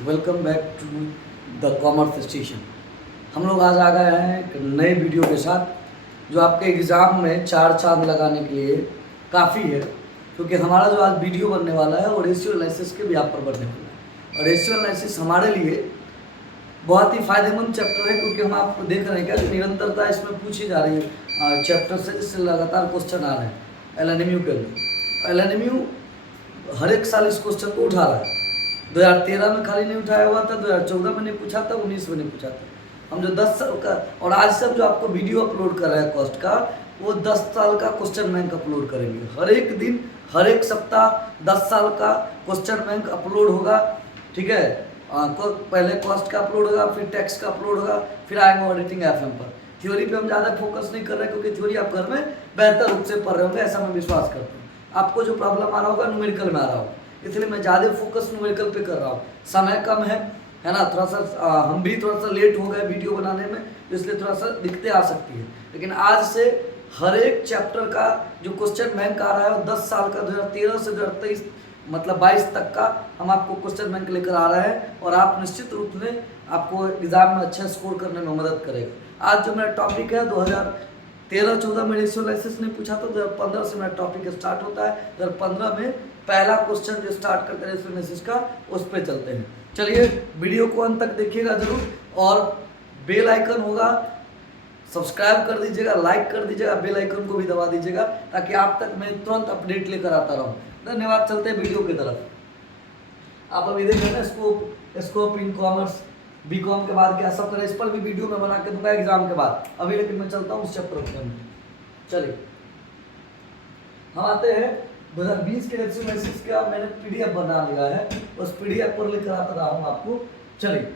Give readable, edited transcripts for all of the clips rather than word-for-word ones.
Welcome back to the commerce station. हम लोग आज आ गए हैं एक नए वीडियो के साथ जो आपके एग्ज़ाम में चार चांद लगाने के लिए काफ़ी है, क्योंकि हमारा जो आज वीडियो बनने वाला है वो रेशियो एनालिसिस के व्याप पर बनने वाला है। और रेशियो एनालिसिस हमारे लिए बहुत ही फायदेमंद चैप्टर है, क्योंकि हम आपको देख रहे हैं क्या निरंतरता इसमें पूछी जा रही है चैप्टर से, जिससे लगातार क्वेश्चन आ रहे हैं LNMU के लिए। LNMU हर एक साल इस क्वेश्चन को उठा रहा है। 2013 में खाली नहीं उठाया हुआ था, 2014 में नहीं पूछा था, 19 में नहीं पूछा था। हम जो 10 साल का और आज सब जो आपको वीडियो अपलोड कर रहे हैं कॉस्ट का, वो 10 साल का क्वेश्चन बैंक अपलोड करेंगे। हर एक दिन, हर एक सप्ताह 10 साल का क्वेश्चन बैंक अपलोड होगा। ठीक है, पहले कॉस्ट का अपलोड होगा, फिर टैक्स का अपलोड होगा, फिर आएंगे ऑडिटिंग FM पर। थ्योरी पे हम ज़्यादा फोकस नहीं कर रहे हैं, क्योंकि थ्योरी आप घर में बेहतर रूप से पढ़ रहे होंगे, ऐसा मैं विश्वास करता हूँ। आपको जो प्रॉब्लम आ रहा होगा न्यूमेरिकल में आ रहा होगा, इसलिए मैं ज़्यादा फोकस न्यूमेरिकल पे कर रहा हूँ। समय कम है ना, थोड़ा सा हम भी थोड़ा सा लेट हो गए वीडियो बनाने में, इसलिए थोड़ा सा दिक्कतें आ सकती है। लेकिन आज से हर एक चैप्टर का जो क्वेश्चन बैंक आ रहा है वो 10 साल का 2013 से 2023 मतलब 22 तक का हम आपको क्वेश्चन बैंक लेकर आ रहे हैं, और आप निश्चित रूप में आपको एग्जाम में अच्छा स्कोर करने में मदद करेगा। आज जो मेरा टॉपिक है 2013-14 में रेशियो एनालिसिस ने पूछा था, 2015 से मेरा टॉपिक स्टार्ट होता है। 2015 में पहला क्वेश्चन जो स्टार्ट करते हैं रेशियो एनालिसिस का, उस पर चलते हैं। चलिए वीडियो को अंत तक देखिएगा जरूर, और बेल आइकन होगा, सब्सक्राइब कर दीजिएगा, लाइक कर दीजिएगा, बेल आइकन को भी दबा दीजिएगा, ताकि आप तक मैं तुरंत अपडेट लेकर आता रहूँ। धन्यवाद। चलते हैं वीडियो की तरफ। आप अभी देख रहे हैं स्कोप इन कॉमर्स, BCom के बाद क्या सब करें, इस पर भी वीडियो में बना के दूंगा एग्जाम के बाद। अभी लेकिन मैं चलता हूँ उस चैप्टर के अंदर। चलिए हम आते हैं 2020 के रेशियो एनालिसिस का मैंने PDF बना लिया है, उस PDF पर लेकर आता रहा हूँ आपको। चलिए,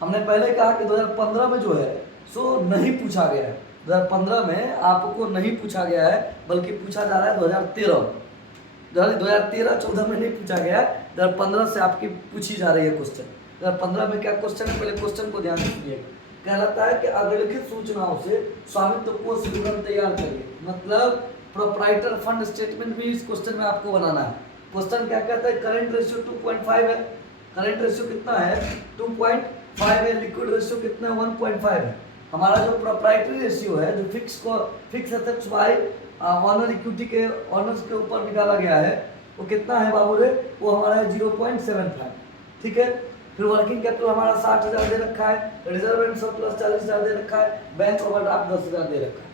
हमने पहले कहा कि 2015 में जो है सो नहीं पूछा गया है। 2015 में आपको नहीं पूछा गया है, बल्कि पूछा जा रहा है 2013-14 में नहीं पूछा गया है, 2015 से आपकी पूछी जा रही है क्वेश्चन। 2015 में क्या क्वेश्चन है, पहले क्वेश्चन को ध्यान से सुनिएगा। कहलाता है कि अग्रलिखित सूचनाओं से स्वामित्व कोष विवरण तैयार करिए। मतलब प्रोप्राइटर फंड स्टेटमेंट भी इस क्वेश्चन में आपको बनाना है। क्वेश्चन क्या कहता है, करंट रेशियो 2.5 है। करंट रेशियो कितना है, 2.5 है। लिक्विड रेशियो कितना है, 1.5 है। हमारा जो प्रोप्राइटरी रेशियो है, जो fix assets bye honour equity के ऑनर्स के ऊपर निकाला गया है, वो कितना है बाबू रे, वो हमारा है 0.75। ठीक है, फिर वर्किंग कैपिटल हमारा 60,000 दे रखा है, रिजर्व एंड सरप्लस 40,000 दे रखा है, बैंक ओवरड्राफ्ट 10,000 दे रखा है।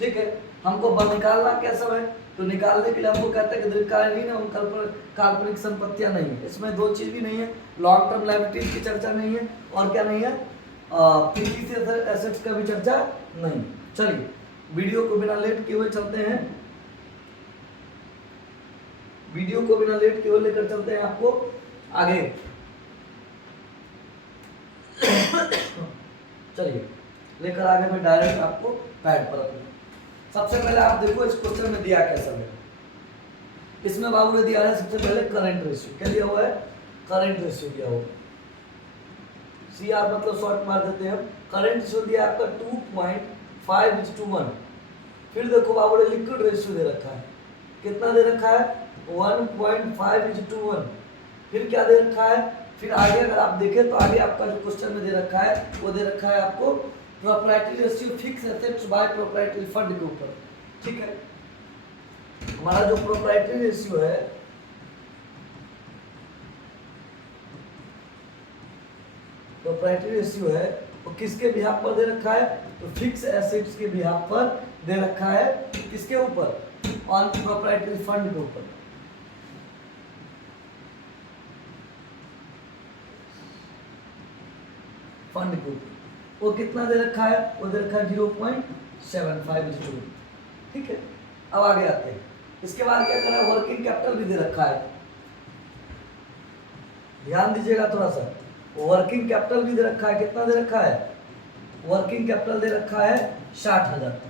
ठीक है, हमको निकालना क्या सब है, तो निकालने के लिए हमको कहता है कि दीर्घकालीन एवं काल्पनिक संपत्तियां नहीं है। इसमें दो चीज भी नहीं है, लॉन्ग टर्म लायबिलिटीज की चर्चा नहीं है, और क्या नहीं है, फिक्स्ड एसेट्स का भी चर्चा नहीं। चलिए वीडियो को बिना लेट किए हुए चलते हैं, वीडियो को बिना लेट किए हुए लेकर चलते हैं आपको आगे। चलिए लेकर आगे मैं डायरेक्ट आपको पैड पर अपने। सबसे पहले आप देखो इस क्वेश्चन में दिया क्या सब है। इसमें बाबू ने दिया है सबसे पहले करंट रेशियो। क्या दिया हुआ है, करंट रेशियो दिया हुआ है। CR मतलब शॉर्ट मार देते हैं हम। करंट रेशियो दिया आपका 2.5:1। फिर देखो बाबू ने लिक्विड रेशियो दे रखा है, कितना दे रखा है, 1.5:1। फिर क्या दे रखा है, फिर आगे अगर आप देखें तो आगे आपका जो क्वेश्चन में दे रखा है वो दे रखा है आपको proprietary ratio fix assets bye proprietary fund के ऊपर। ठीक है, हमारा जो प्रोप्राइटरी रेशियो है, प्रोप्राइटरी रेशियो है वो किसके बिहाफ पर दे रखा है, तो फिक्स एसेट्स के बिहाफ पर दे रखा है। किसके ऊपर, ऑन प्रोप्राइटरी फंड के ऊपर। फंड के ऊपर वो कितना दे रखा है, वो दे रखा है 0.75:2। ठीक है, अब आगे आते हैं। इसके बाद क्या करा, वर्किंग कैपिटल भी दे रखा है, ध्यान दीजिएगा थोड़ा सा। वर्किंग कैपिटल भी दे रखा है, कितना दे रखा है, वर्किंग कैपिटल दे रखा है 60,000।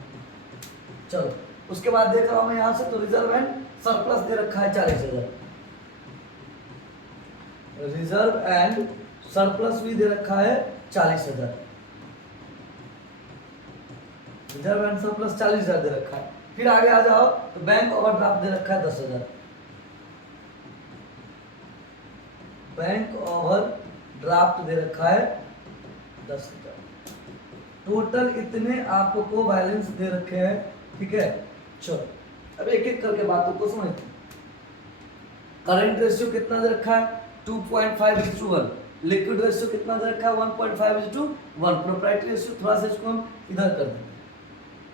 चलो उसके बाद देख रहा हूं मैं यहां से, तो रिजर्व एंड सरप्लस दे रखा है 40,000। रिजर्व एंड सरप्लस भी दे रखा है 40,000। रिजर्व एंड सरप्लस 40,000 दे रखा है। फिर आगे आ जाओ तो बैंक ओवरड्राफ्ट दे रखा है 10,000। बैंक ओवर ड्राफ्ट दे रखा है 10,000। टोटल इतने आपको बैलेंस दे रखे हैं, ठीक है। चलो अब एक एक करके बातों को समझते हैं। करंट रेशियो कितना दे रखा है 2.5:1। लिक्विड रेशियो कितना दे रखा है 1.5:1। प्रोप्राइटरी रेशियो थोड़ा सा इसको हम इधर कर देंगे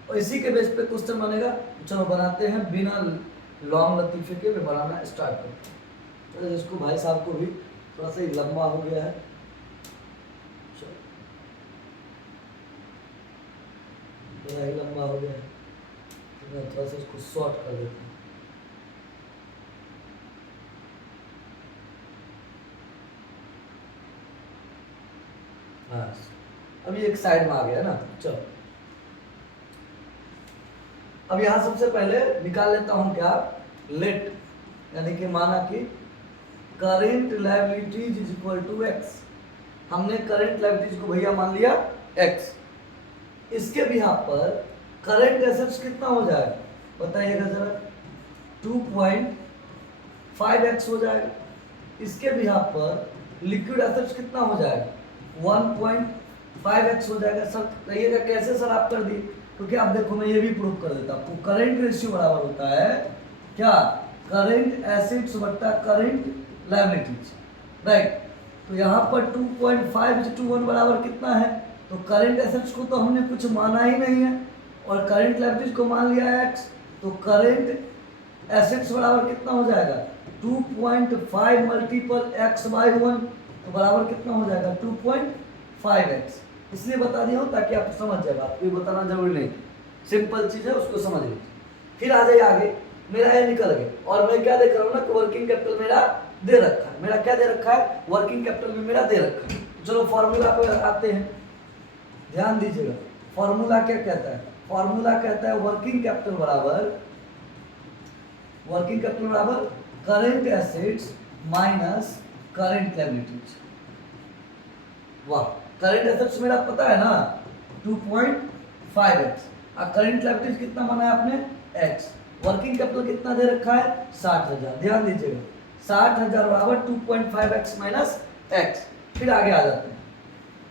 और इसी के बेस पे क्वेश्चन बनेगा। चलो बनाते हैं, बिना लॉन्ग लतीफे के मैं बनाना स्टार्ट करते हैं। तो इसको भाई साहब को भी थोड़ा सा लंबा हो गया है, चलो थोड़ा ही लंबा हो गया है, तो मैं थोड़ा सा इसको शॉर्ट कर देता हूँ। बस अभी एक साइड में आ गया ना। चलो अब यहां सबसे पहले निकाल लेता हूं क्या, लेट, यानी कि माना कि current liabilities is equal to X. हमने करेंट लायबिलिटीज को भैया मान लिया एक्स। इसके बिहार पर करेंट एसेट्स कितना हो जाएगा बताइएगा जरा, 2.5x हो जाएगा। इसके बिहार पर लिक्विड एसेट्स कितना हो जाएगा 1.5x हो जाएगा। सर कहिएगा कैसे सर आप कर दिए, क्योंकि आप देखो मैं ये भी प्रूव कर देता हूँ। करंट रेशियो बराबर होता है क्या, करंट एसेट्स बट्टा करंट लायबिलिटीज, राइट। तो यहाँ पर 2.5:1 बराबर कितना है, तो करंट एसेट्स को तो हमने कुछ माना ही नहीं है और करंट लायबिलिटीज को मान लिया है x। तो करंट एसेट्स बराबर कितना हो जाएगा 2.5 मल्टीपल x/1, तो बराबर कितना हो जाएगा 2.5x। इसलिए बता दिया हूँ ताकि आप समझ जाएगा, आपको बताना जरूरी नहीं, सिंपल चीज है उसको समझ लीजिए। फिर आ जाइए आगे, मेरा ये निकल गया और मैं क्या देख रहा हूँ ना कि वर्किंग कैपिटल मेरा दे रखा है। मेरा क्या दे रखा है, वर्किंग कैपिटल भी मेरा दे रखा है। चलो फॉर्मूला पे आते हैं, ध्यान दीजिएगा। फॉर्मूला क्या कहता है, फॉर्मूला कहता है वर्किंग कैपिटल बराबर current assets minus current liabilities. वाह, करंट एसेट्स मेरा पता है ना 2.5x और करंट लायबिलिटीज कितना माना है आपने x। वर्किंग कैपिटल कितना दे रखा है 60,000। ध्यान दीजिएगा 60,000 बराबर 2.5x माइनस x। फिर आगे आ जाते हैं,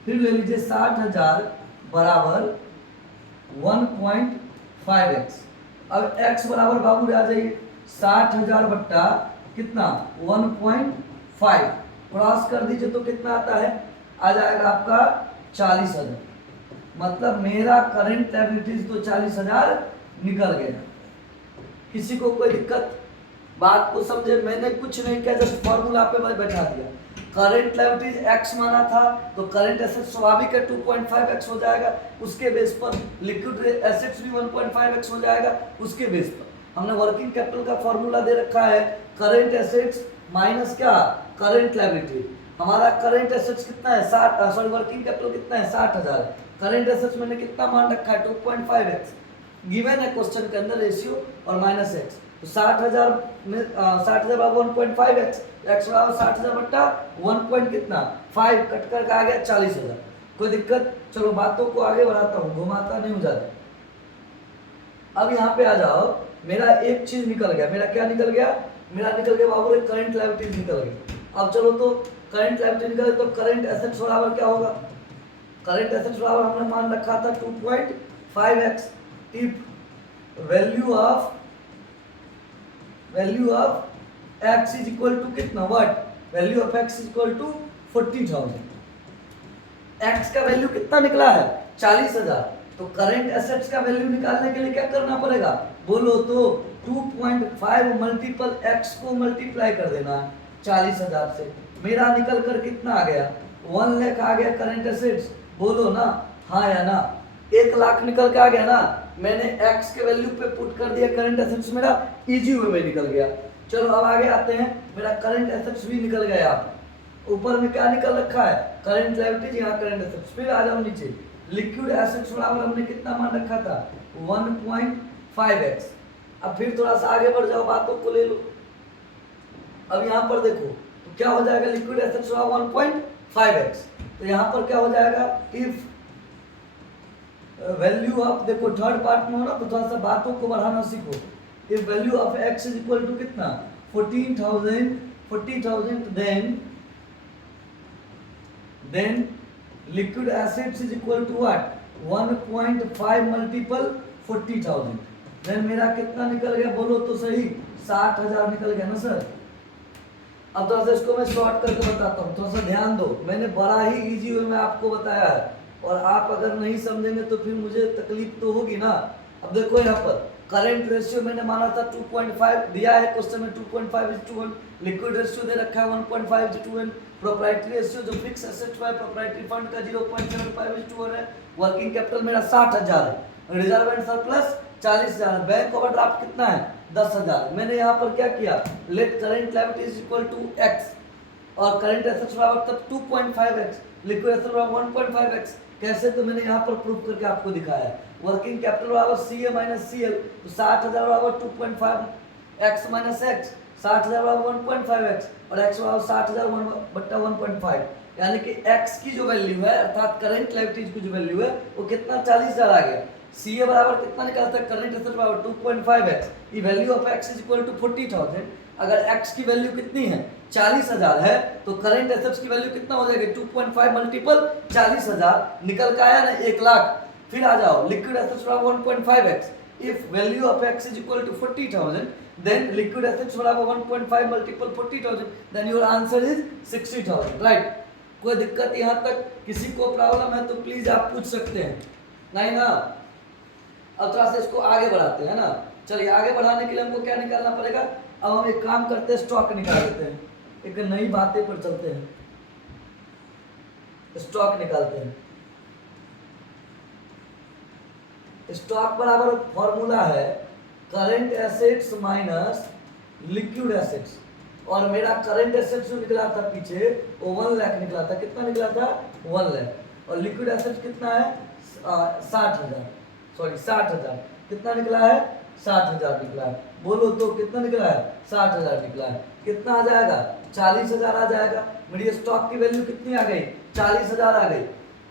फिर ले लीजिए 60,000 बराबर 1.5x। अब x बराबर बाबू आ जाइए 60,000 बट्टा कितना 1.5 क्रॉस कर दीजिए तो कितना आता है, आ जाएगा आपका 40,000। मतलब मेरा करंट लायबिलिटीज तो 40,000 निकल गया। किसी को कोई दिक्कत, बात को समझे, मैंने कुछ नहीं किया, जस्ट फॉर्मूला पे मैं बैठा दिया। करंट लायबिलिटीज x माना था तो करंट एसेट्स स्वाभाविक है 2.5x हो जाएगा, उसके बेस पर लिक्विड एसेट्स भी 1.5x हो जाएगा, उसके बेस पर हमने वर्किंग कैपिटल का फॉर्मूला दे रखा है करंट एसेट्स माइनस क्या करंट लायबिलिटी। हमारा करंट एसेट्स कितना है 60, सॉरी वर्किंग कैपिटल कितना है 60,000। करंट एसेट्स मैंने कितना मान रखा है 2.5x, गिवन है क्वेश्चन के अंदर रेशियो और माइनस x। तो 60,000 में 60,000 बराबर 1.5x, x बराबर 60,000 बट्टा 1 पॉइंट कितना 5 कट कर आ गया 40,000। कोई दिक्कत, चलो बातों को आगे बढ़ाता हूँ, घुमाता नहीं हूँ ज्यादा। अब यहाँ पे आ जाओ, मेरा एक चीज निकल गया। मेरा क्या निकल गया, मेरा निकल गया बाबू करंट लायबिलिटी निकल गया। अब चलो तो करंट लायबिलिटी निकल तो करंट एसेट्स बराबर क्या होगा, करंट एसेट्स बराबर हमने मान रखा था 2.5x। If value of x is equal to कितना, what, value of x is equal to 40,000। x का वैल्यू कितना निकला है 40,000। तो करंट एसेट्स का वैल्यू निकालने के लिए क्या करना पड़ेगा बोलो तो 2.5 मल्टीपल x को मल्टीप्लाई कर देना 40,000 से। मेरा निकल कर कितना आ गया 1 लाख आ गया करंट एसेट्स, बोलो ना हाँ या ना। 1 लाख निकल के आ गया ना, मैंने x के वैल्यू पे पुट कर दिया करंट एसेट्स, मेरा इजी वे में निकल गया। चलो अब आगे आते हैं, मेरा करंट एसेट्स भी निकल गया। ऊपर में क्या निकल रखा है करंट लायबिलिटीज, यहाँ करंट एसेट्स। फिर आ जाओ नीचे, लिक्विड एसेट्स बराबर हमने कितना मान रखा था 1.5x। अब फिर थोड़ा सा आगे बढ़ जाओ, बातों को ले लो। अब यहाँ पर देखो तो क्या हो जाएगा, लिक्विड एसेट्स 1.5x, तो यहाँ पर क्या हो जाएगा इफ वैल्यू ऑफ, देखो थर्ड पार्ट में हो ना तो थोड़ा सा बातों को बढ़ाना सीखो। If value of x is equal to कितना 40,000 then then liquid assets is equal to what 1.5 multiple 40,000। Then मेरा कितना निकल गया बोलो तो सही, 60,000 निकल गया ना सर। अब थोड़ा सा इसको मैं शॉर्ट करके बताता हूँ, थोड़ा सा ध्यान दो, मैंने बड़ा ही इजी वे में आपको बताया है, और आप अगर नहीं समझेंगे तो फिर मुझे तकलीफ तो होगी ना। अब देखो यहाँ पर करंट रेशियो मैंने माना था 2.5 दिया है क्वेश्चन में, 2.5:1। लिक्विड रेशियो दे रखा है 1.5:1। प्रोप्राइटरी रेशियो जो फिक्स एसेट है प्रोप्राइटरी फंड का 0.75:1 है। वर्किंग कैपिटल मेरा 60,000 है। Reserve and surplus 40,000। Bank overdraft कितना है 10,000। मैंने यहाँ पर क्या किया, let current liability is equal to x और करंट एसेट्स बराबर तब 2.5x, लिक्विड एसेट बराबर 1.5x। कैसे, तो मैंने यहाँ पर प्रूफ करके आपको दिखाया है। वर्किंग कैपिटल बराबर CA माइनस CL, तो 60,000 बराबर 2.5x माइनस x, 60,000 बराबर 1.5x और x बराबर 60,000 बट्टा 1.5, यानी कि x की जो वैल्यू है अर्थात करंट लायबिलिटीज की जो वैल्यू है वो कितना 40,000 आ गया। CA बराबर कितना निकलता है, करंट एसेट बराबर 2.5x, ये value of x is equal to 40,000। अगर x की वैल्यू कितनी है 40,000 है तो करंट एसेट्स की वैल्यू कितना हो जाएगी 2.5 मल्टीपल 40,000 निकल के आया ना 1 लाख। फिर आ जाओ लिक्विड एसेट्स बराबर 1.5x, if value of x is equal to 40,000 then liquid assets बराबर 1.5 multiple 40,000 then your answer is 60,000, right. कोई दिक्कत यहाँ तक, किसी को प्रॉब्लम है तो प्लीज आप पूछ सकते हैं, नहीं ना। अब थोड़ा सा इसको आगे बढ़ाते हैं ना। चलिए आगे बढ़ाने के लिए हमको क्या निकालना पड़ेगा, अब हम एक काम करते हैं स्टॉक निकाल देते हैं, एक नई बातें पर चलते हैं, स्टॉक निकालते हैं। स्टॉक बराबर फॉर्मूला है current assets minus liquid assets, और मेरा करंट एसेट्स जो निकला था पीछे वो 1 लाख निकला था। कितना निकला था 1 लाख, और लिक्विड एसेट्स कितना है 60,000, सॉरी 60,000। कितना निकला है 60,000 निकला है, बोलो तो कितना निकला है 60,000 निकला है। कितना आ जाएगा 40,000 आ जाएगा। मेरी स्टॉक की वैल्यू कितनी आ गई 40,000 आ गई।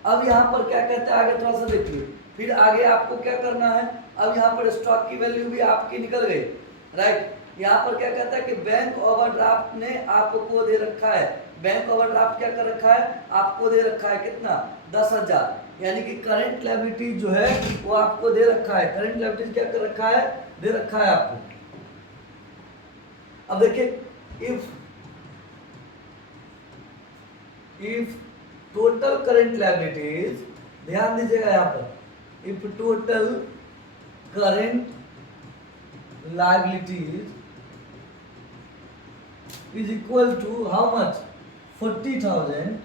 अब यहाँ पर क्या कहते हैं आगे थोड़ा सा देखिए, फिर आगे आपको क्या करना है। अब यहाँ पर स्टॉक की वैल्यू भी आपकी निकल गई, राइट। यहाँ पर क्या कहता है कि बैंक ओवरड्राफ्ट ने आपको दे रखा है, बैंक ओवरड्राफ्ट क्या कर रखा है आपको दे रखा है कितना 10,000, यानी कि करंट लायबिलिटी जो है वो आपको दे रखा है। करंट लायबिलिटी क्या कर रखा है दे रखा है आपको। अब देखिए इफ टोटल करंट लायबिलिटीज, ध्यान दीजिएगा यहाँ पर, if total current liabilities is equal to how much 40,000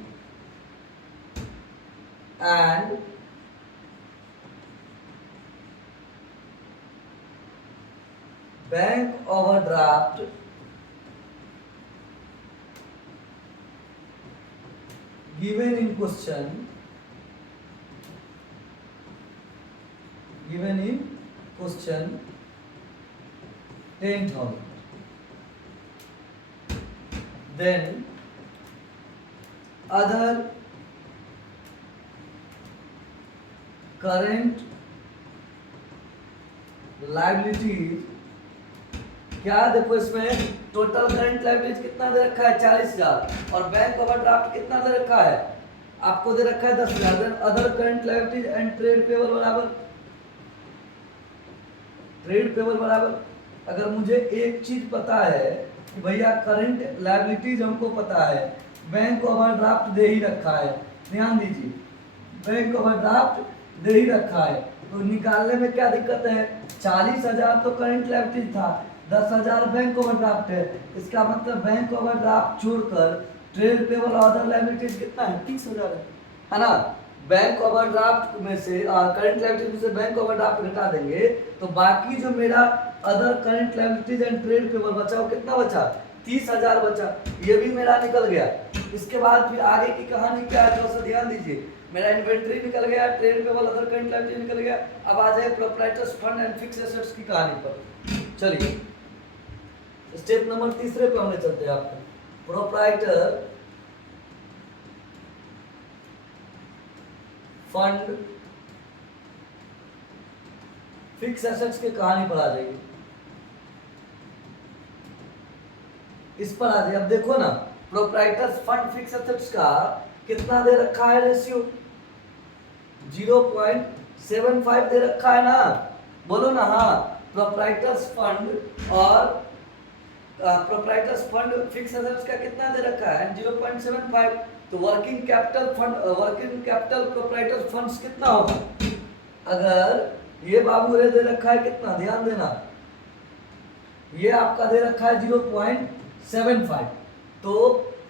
and bank overdraft given in question 10,000, then other current liabilities, क्या देखो इसमें टोटल करंट लायबिलिटीज कितना दे रखा है 40,000 और बैंक ओवरड्राफ्ट कितना दे रखा है आपको दे रखा है 10,000। Then other current liabilities and trade payable बराबर, ट्रेड पेबल बराबर, अगर मुझे एक चीज पता है कि भैया करंट लायबिलिटीज हमको पता है, बैंक ओवरड्राफ्ट दे ही रखा है, ध्यान दीजिए बैंक ओवरड्राफ्ट दे ही रखा है, तो निकालने में क्या दिक्कत है। 40,000 तो करंट लायबिलिटीज था, 10,000 बैंक ओवरड्राफ्ट है, इसका मतलब बैंक ओवरड्राफ्ट छोड़कर ट्रेड पेबल और अदर लायबिलिटीज कितना है 30,000 है ना। बैंक ओवरड्राफ्ट में से करंट लायबिलिटीज में से बैंक ओवरड्राफ्ट घटा देंगे तो बाकी जो मेरा other current liabilities and trade payable बचा वो कितना बचा 30,000 बचा, ये भी मेरा निकल गया। इसके बाद फिर आगे की कहानी क्या है थोड़ा सा ध्यान दीजिए। मेरा इन्वेंट्री निकल गया, trade payable other current liability निकल गया। अब आ जाए proprietors fund and fix assets की कहानी पर। चलिए स्टेप नंबर 3 पे हमने चलते हैं आपको प्रोप्राइटर फंड फिक्स एसेट्स की कहानी पर आ जाइए, इस पर आ जाइए। अब देखो ना प्रोप्राइटर्स फंड फिक्स एसेट्स का कितना दे रखा है रेशियो? 0.75 दे रखा है ना, बोलो ना हाँ। प्रोप्राइटर्स फंड और प्रोप्राइटर्स फंड फिक्स एसेट्स का कितना दे रखा है? 0.75। तो working capital fund, working capital proprietors funds कितना होगा? अगर ये बाबू रे दे रखा है कितना, ध्यान देना, ये आपका दे रखा है 0.75, तो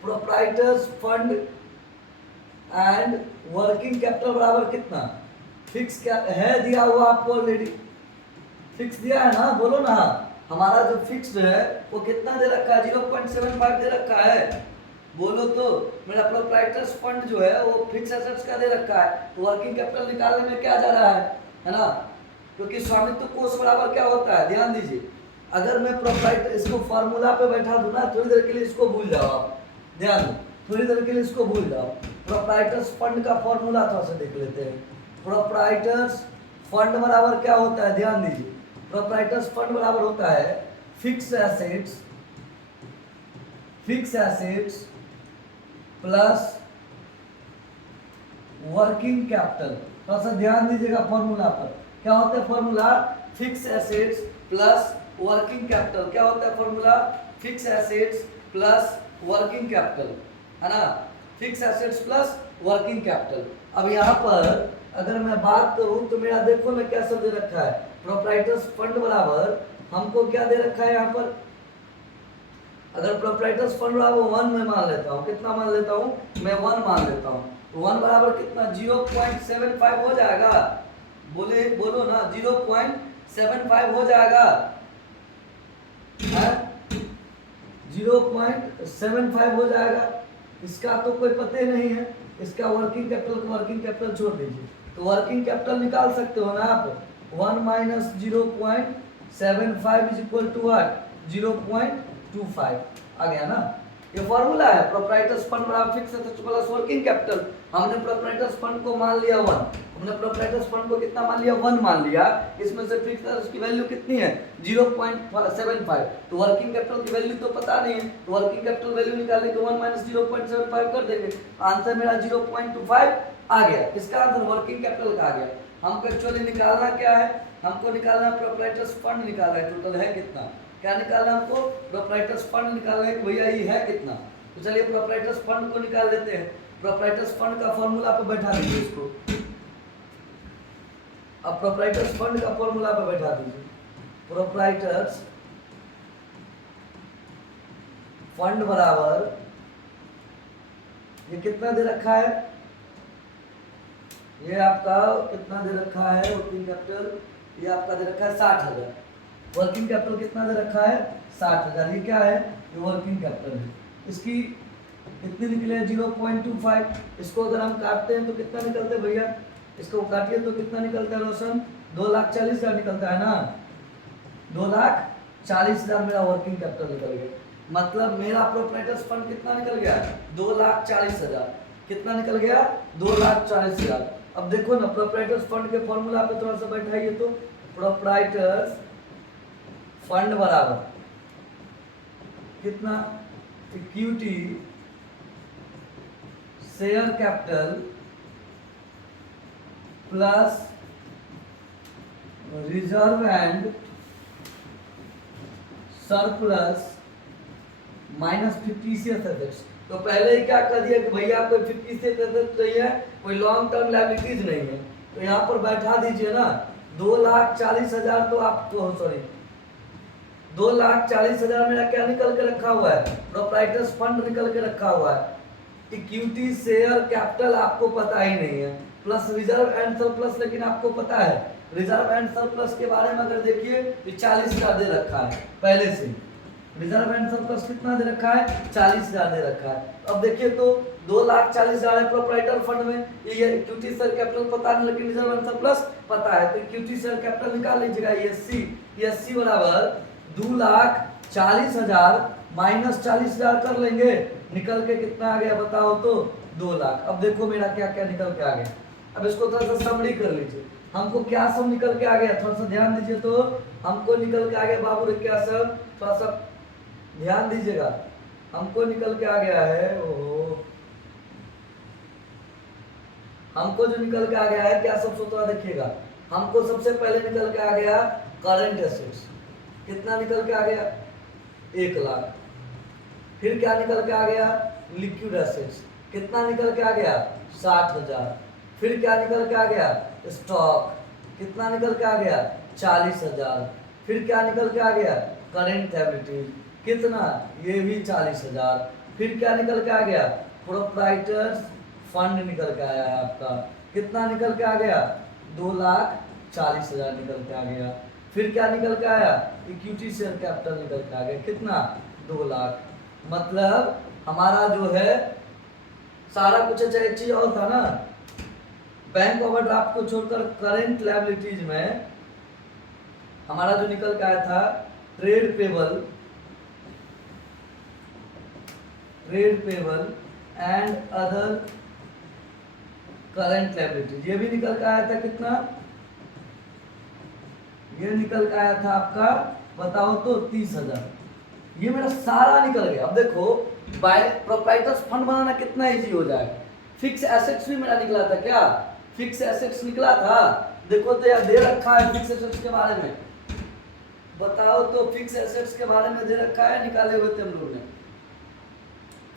proprietors fund and working capital बराबर कितना? फिक्स क्या है दिया हुआ आपको ऑलरेडी, फिक्स दिया है ना, बोलो ना। हमारा जो फिक्स्ड है वो कितना दे रखा है? 0.75 दे रखा है, बोलो तो। मेरा प्रोप्राइटर्स फंड जो है वो फिक्स एसेट्स का दे रखा है, तो वर्किंग कैपिटल निकालने में क्या जा रहा है ना, क्योंकि स्वामित्व कोष बराबर क्या होता है, ध्यान दीजिए। अगर मैं प्रोप्राइटर इसको फार्मूला पे बैठा दूं ना, थोड़ी देर के लिए इसको भूल जाओ आप, ध्यान दो, थोड़ी देर के लिए इसको भूल जाओ। प्रोप्राइटर्स फंड का फॉर्मूला थोड़ा सा देख लेते हैं। प्रोप्राइटर्स फंड बराबर क्या होता है, ध्यान दीजिए। प्रोप्राइटर्स फंड बराबर होता है fix assets plus working capital. थोड़ा सा ध्यान दीजिएगा फॉर्मूला पर, क्या होता है formula? Fix assets plus working capital. क्या होता है formula? Fix assets plus working capital, है ना, fix assets plus working capital. अब यहाँ पर अगर मैं बात करूं तो मेरा देखो ना क्या सब दे रखा है, प्रोप्राइटर्स फंड बराबर हमको क्या दे रखा है यहाँ पर? अगर प्रोप्राइटर्स फंड बराबर 1 मैं मान लेता हूँ, कितना मान लेता हूँ मैं? 1 मान लेता हूँ। 1 बराबर कितना? 0.75 हो जाएगा, बोलो ना, 0.75 हो जाएगा, 0.75 हो जाएगा। इसका तो कोई पता ही नहीं है, इसका वर्किंग कैपिटल छोड़ दीजिए, तो वर्किंग कैपिटल निकाल सकते हो ना आप। 1 minus 0.75 is equal to what? 0.25 आ गया ना। ये फॉर्मूला है, प्रोप्राइटर्स फंड बराबर fix assets plus working capital. हमने प्रोप्राइटर्स फंड को मान लिया 1, हमने प्रोप्राइटर्स फंड को कितना मान लिया? 1 मान लिया। इसमें से फिक्स एसेट्स की वैल्यू कितनी है? 0.75। तो वर्किंग कैपिटल की वैल्यू तो पता नहीं है, तो वर्किंग कैपिटल वैल्यू निकालने के 1 माइनस 0.75 कर देंगे, आंसर मेरा 0.25 आ गया। इसका आंसर वर्किंग कैपिटल का आ गया। हमको एक्चुअली निकालना क्या है? हमको निकालना प्रोप्राइटर्स फंड निकालना है, टोटल है कितना, क्या निकालना हमको? प्रोप्राइटर्स फंड निकालना है कि भैया ये है कितना। तो चलिए प्रोप्राइटर्स फंड को निकाल देते हैं। प्रोप्राइटर्स फंड का फॉर्मूला पे बैठा दीजिए इसको। अब प्रोप्राइटर्स फंड का फॉर्मूला पे बैठा दीजिए। प्रोप्राइटर्स फंड बराबर ये कितना दे रखा है? ये आपका कितना दे रखा है वर्किंग कैपिटल? ये आपका दे रखा है 60,000। वर्किंग कैपिटल कितना दे रखा है? 60,000। ये क्या है? ये वर्किंग कैपिटल है। इसकी कितनी निकले? 0.25। इसको अगर हम काटते हैं तो कितना निकलते हैं भैया? इसको काटिए तो कितना निकलता है रोशन? 2,40,000 निकलता है ना। 2,40,000 मेरा वर्किंग कैपिटल निकल गया। मतलब मेरा प्रोप्राइटर्स फंड कितना निकल गया? 2,40,000। कितना निकल गया? 2,40,000। अब देखो ना प्रोप्राइटर्स फंड के फॉर्मूला पे थोड़ा सा बैठाइए तो प्रोप्राइटर्स फंड बराबर कितना? Equity share capital plus reserve and surplus minus 50 assets. तो पहले ही क्या कर दिया कि भैया कोई 50 एसेट्स नहीं है, कोई लॉन्ग टर्म लायबिलिटीज नहीं है, तो यहाँ पर बैठा दीजिए ना 2,40,000। तो आपको सॉरी 2,40,000 मेरा क्या निकल के रखा हुआ है? प्रोप्राइटर्स फंड निकल के रखा हुआ है। इक्विटी शेयर कैपिटल आपको पता ही नहीं है, प्लस रिजर्व एंड सरप्लस लेकिन आपको पता है। रिजर्व एंड सरप्लस के बारे में अगर देखिए तो 40,000 दे रखा है पहले से। रिजर्व एंड सरप्लस कितना दे रखा है? 40,000 दे रखा है। अब देखिए तो 2,40,000 है प्रोप्राइटर फंड में, ये इक्विटी शेयर कैपिटल पता नहीं लेकिन रिजर्व एंड सरप्लस पता है। तो इक्विटी शेयर कैपिटल निकाल लीजिएगा, ESC बराबर 2,40,000 माइनस 40,000 कर लेंगे, निकल के कितना आ गया बताओ तो? 2 लाख। अब देखो मेरा क्या क्या निकल के आ गया। अब इसको थोड़ा सा समरी कर लीजिए, हमको क्या सब निकल के आ गया, थोड़ा सा ध्यान दीजिए। तो हमको निकल के आ गया बाबू क्या सब, थोड़ा सा ध्यान दीजिएगा। हमको निकल के आ गया है, ओहो हमको जो निकल के आ गया है क्या सब सूत्र देखिएगा, हमको सबसे पहले निकल के आ गया करंट एसेट्स, कितना निकल के आ गया 1 लाख। फिर क्या निकल के आ गया लिक्विड एसेट्स, कितना निकल के आ गया 60,000। फिर क्या निकल के आ गया स्टॉक, कितना निकल के आ गया 40,000। फिर क्या निकल के आ गया करेंट लायबिलिटीज, कितना ये भी 40,000। फिर क्या निकल के आ गया प्रोप्राइटर्स फंड निकल के आया है आपका, कितना निकल के आ गया 2,40,000 निकल के आ गया। फिर क्या निकल के आया इक्विटी शेयर कैपिटल निकल के आ गया, कितना 2 लाख। मतलब हमारा जो है सारा कुछ, अच्छा एक चीज और था ना, बैंक ओवरड्राफ्ट को छोड़कर करेंट लायबिलिटीज में हमारा जो निकल के आया था trade payable and other current liabilities, ये भी निकल के आया था कितना, ये निकल के आया था आपका बताओ तो 30,000। ये मेरा सारा निकल गया। अब देखो प्रोप्राइटर्स फंड बनाना कितना इजी हो जाएगा। फिक्स एसेट्स भी मेरा निकला था, क्या फिक्स एसेट्स निकला था, देखो तो यार दे रखा है फिक्स एसेट्स के बारे में, बताओ तो फिक्स एसेट्स के बारे में दे रखा है, निकाले हुए थे हम लोग ने,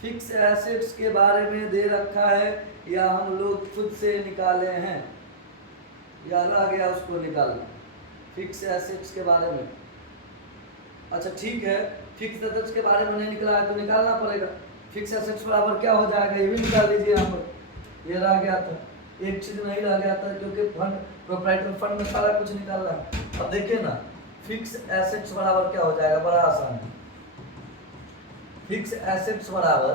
फिक्स एसेट्स के बारे में दे रखा है या हम लोग खुद से निकाले हैं, याद आ गया उसको निकालना फिक्स एसेट्स के बारे में। अच्छा ठीक है, फिक्स एसेट्स के बारे में नहीं निकला है तो निकालना पड़ेगा। फिक्स एसेट्स बराबर क्या हो जाएगा, ये भी निकाल दीजिए यहाँ पर। ये रह गया था, एक चीज नहीं रह गया था क्योंकि फंड प्रोप्राइटर फंड में सारा कुछ निकाल रहा है। अब देखिए ना फिक्स एसेट्स बराबर क्या हो जाएगा, बड़ा आसान है। फिक्स एसेट्स बराबर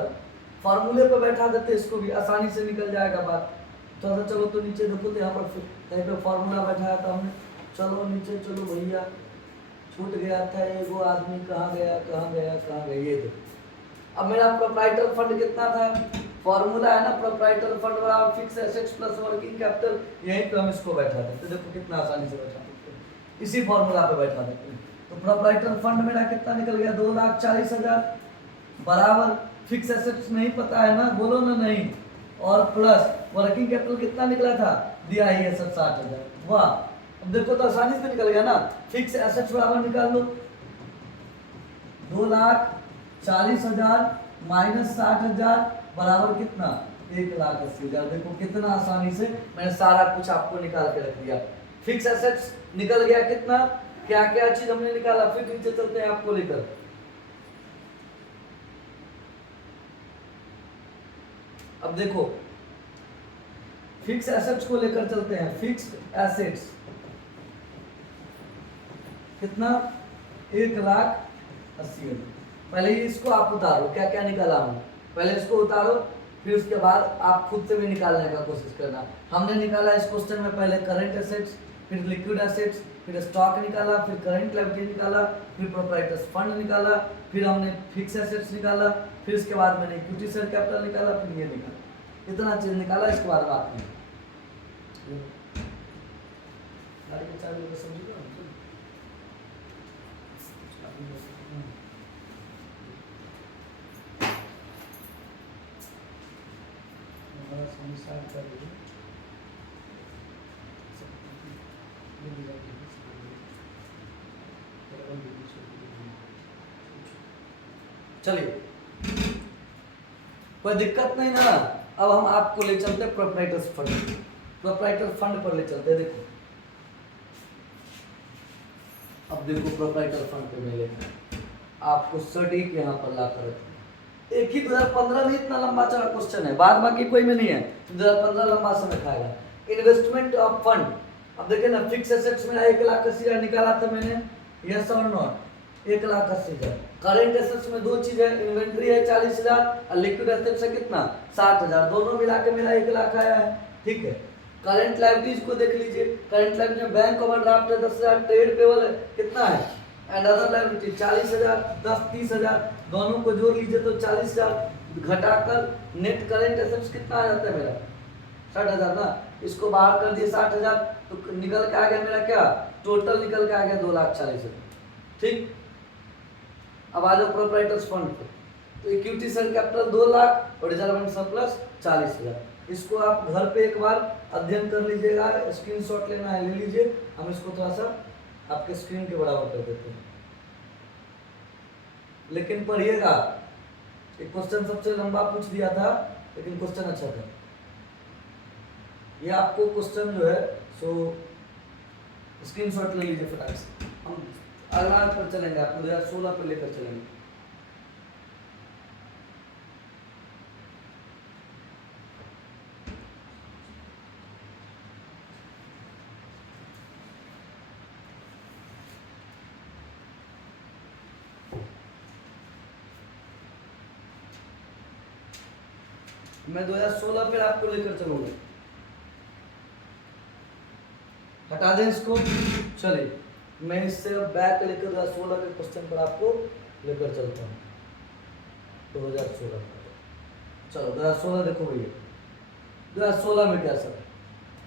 फॉर्मूले पे बैठा देते, इसको भी आसानी से निकल जाएगा बात। थोड़ा सा चलो तो नीचे देखो तो यहाँ पर कहीं पे फॉर्मूला बैठाया था हमने, चलो नीचे चलो भैया, छूट गया था एगो आदमी, कहाँ गया, ये देखो। अब मेरा प्रोप्राइटर फंड कितना था, फॉर्मूला है ना प्रोप्राइटर फंड बराबर fix assets plus working capital, यहीं पे हम इसको बैठा देते, देखो कितना आसानी से बैठा देते, इसी फॉर्मूला पे बैठा देते हैं। तो प्रोप्राइटर फंड मेरा कितना निकल गया 2,40,000 बराबर फिक्स एसेट्स नहीं पता है ना, बोलो ना नहीं, और प्लस वर्किंग कैपिटल कितना निकला था, दिया ही है 60,000। वाह, अब देखो तो आसानी से निकल गया ना। फिक्स एसेट्स बराबर निकाल लो 2,40,000 माइनस 60,000 बराबर कितना 1,80,000। देखो कितना आसानी से मैंने सारा कुछ आपको निकाल के रख दिया। फिक्स एसेट्स निकल गया कितना, क्या क्या चीज हमने निकाला, फिर नीचे चलते हैं आपको लेकर। अब देखो फिक्स एसेट्स को लेकर चलते हैं। फिक्स्ड एसेट्स कितना 1,80,000। पहले इसको आप उतारो, क्या क्या निकाला हमने, पहले इसको उतारो, फिर उसके बाद आप खुद से भी निकालने का कोशिश करना। हमने निकाला इस क्वेश्चन में पहले करंट एसेट्स, फिर लिक्विड एसेट्स, फिर स्टॉक निकाला, फिर करंट लायबिलिटी निकाला, फिर प्रोप्राइटर्स फंड निकाला, फिर हमने फिक्स एसेट्स निकाला, फिर इसके बाद मैंने इक्विटी शेयर कैपिटल निकाला, फिर ये निकाला, इतना चीज निकाला। इसके बाद आपने चलिए कोई दिक्कत नहीं ना। अब हम आपको ले चलते हैं प्रोप्राइटर्स फंड, प्रोप्राइटर फंड पर ले चलते हैं। देखो अब देखो प्रोप्राइटर फंड पे मिले आपको सटीक यहाँ पर ला कर रखें। एक ही 2015 में इतना लंबा चला क्वेश्चन है, बाद बाकी कोई में नहीं है, 2015 लंबा समय खाएगा। इन्वेस्टमेंट ऑफ फंड, अब देखिए ना फिक्स एसेट्स में 1,80,000 निकाला था मैंने, यस और नॉट 1,80,000। करंट एसेट्स में दो चीज है, इन्वेंट्री है 40,000 और लिक्विड एसेट्स है कितना 60,000, दोनों मिला के मेरा 1 लाख आया है। ठीक है, करंट लायबिलिटीज को देख लीजिए, करंट लायबिलिटी में बैंक ओवरड्राफ्ट है 10,000, ट्रेड पेबल है कितना है एंड अदर लायबिलिटी 40,000, 10 30,000, दोनों को जोड़ लीजिए तो 40,000 घटाकर नेट करंट एसेट्स कितना आ जाता है मेरा 60,000 ना। इसको बाहर कर दिए 60,000 तो निकल के आ गया मेरा क्या टोटल निकल के आ गया 2,40,000। ठीक, अब आ जाओ प्रोप्राइटर्स फंड पे। तो इक्विटी शेयर कैपिटल 2 लाख और रिजर्व एंड सरप्लस 40,000। इसको आप घर पे एक बार अध्ययन कर लीजिएगा, स्क्रीनशॉट लेना है ले लीजिए। हम इसको थोड़ा सा आपके स्क्रीन के बराबर कर देते हैं, लेकिन पढ़िएगा। एक क्वेश्चन सबसे लंबा पूछ दिया था, लेकिन क्वेश्चन अच्छा था। ये आपको क्वेश्चन जो है सो स्क्रीनशॉट ले लीजिए फटाक से। हम अगला पर चलेंगे, आपको 2016 पर लेकर चलेंगे। मैं 2016 पे आपको लेकर चलूंगा। हटा दें इसको। चलिए मैं इससे अब बैक लेकर 2016 के क्वेश्चन पर आपको लेकर चलता हूँ। 2016 चलो 2016 देखो भैया, 2016 में क्या सब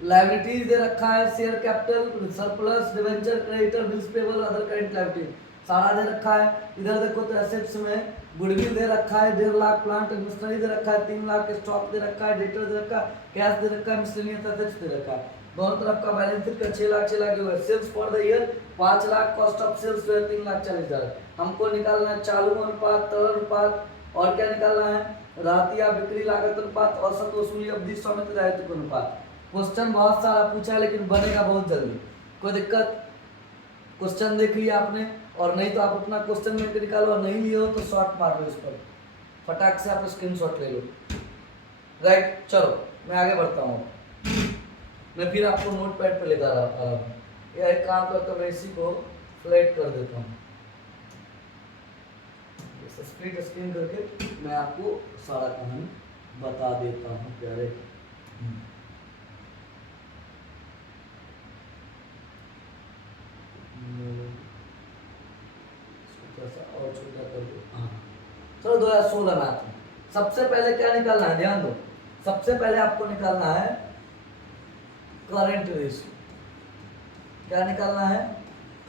लायबिलिटीज दे रखा है, share capital, surplus, debenture, creditor, bills payable, other current liability सारा दे रखा है। इधर देखो तो एसेट्स में गुडविल दे रखा है 1.5 लाख, प्लांट एंड मशीनरी दे रखा है 3 लाख, स्टॉक दे रखा है, डेटर दे रखा है, कैश दे रखा है, मिसलेनियस एसेट्स दे रखा है। दोनों तरफ का बैलेंस शीट का 6 लाख 6 लाख हुआ। Sales for the year 5 lakh, cost of sales जो है 3,40,000। हमको निकालना है चालू अनुपात, तरल अनुपात, और क्या निकालना है, रातिया बिक्री लागत अनुपात, औसत वसूली अवधि, स्वामित्व दायित्व अनुपात। क्वेश्चन बहुत सारा पूछा है, लेकिन बनेगा बहुत जल्दी, कोई दिक्कत। क्वेश्चन देख लिया आपने, और नहीं तो आप अपना क्वेश्चन में निकालो, और नहीं लिए हो तो शॉर्ट मार लो इस पर, फटाक से आप स्क्रीनशॉट ले लो। राइट, चलो मैं आगे बढ़ता हूँ। मैं फिर आपको नोट पैड पर लेकर आ रहा हूँ। यह एक काम करता हूँ, मैं इसी को फ्लैट कर देता हूँ, स्प्लिट स्क्रीन करके मैं आपको सारा कहानी बता देता हूँ प्यारे। और छोटा कर दो। हाँ चलो 2016 में आते हैं। सबसे पहले क्या निकालना है, ध्यान दो। सबसे पहले आपको निकालना है करंट रेशियो। क्या निकालना है,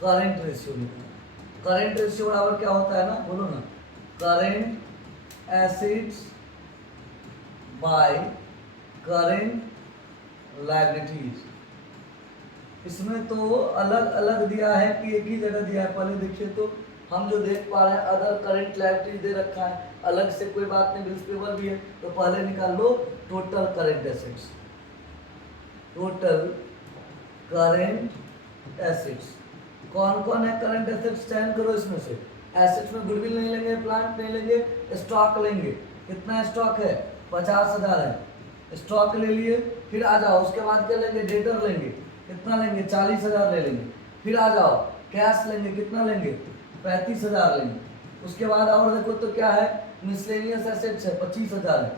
करंट रेशियो निकालना। करंट रेशियो बराबर क्या होता है ना, बोलो ना, current assets by current liabilities. इसमें तो अलग अलग दिया है कि एक ही जगह दिया है। पहले देखिए तो हम जो देख पा रहे हैं अदर करंट लायबिलिटीज दे रखा है, अलग से कोई बात नहीं, बिल्स पेबल भी है। तो पहले निकाल लो total current assets. Total current assets कौन कौन है, करंट एसेट्स चयन करो इसमें से। एसेट्स में गुडविल नहीं लेंगे, प्लांट नहीं लेंगे, स्टॉक लेंगे। कितना स्टॉक है, 50,000 है, स्टॉक ले लिए। फिर आ जाओ, उसके बाद क्या लेंगे, डेटर लेंगे। कितना लेंगे, 40,000 ले लेंगे। फिर आ जाओ, कैश लेंगे, कितना लेंगे, 35,000 लेंगे। उसके बाद और देखो तो क्या है, मिसलेनियस एसेट्स है 25,000 है।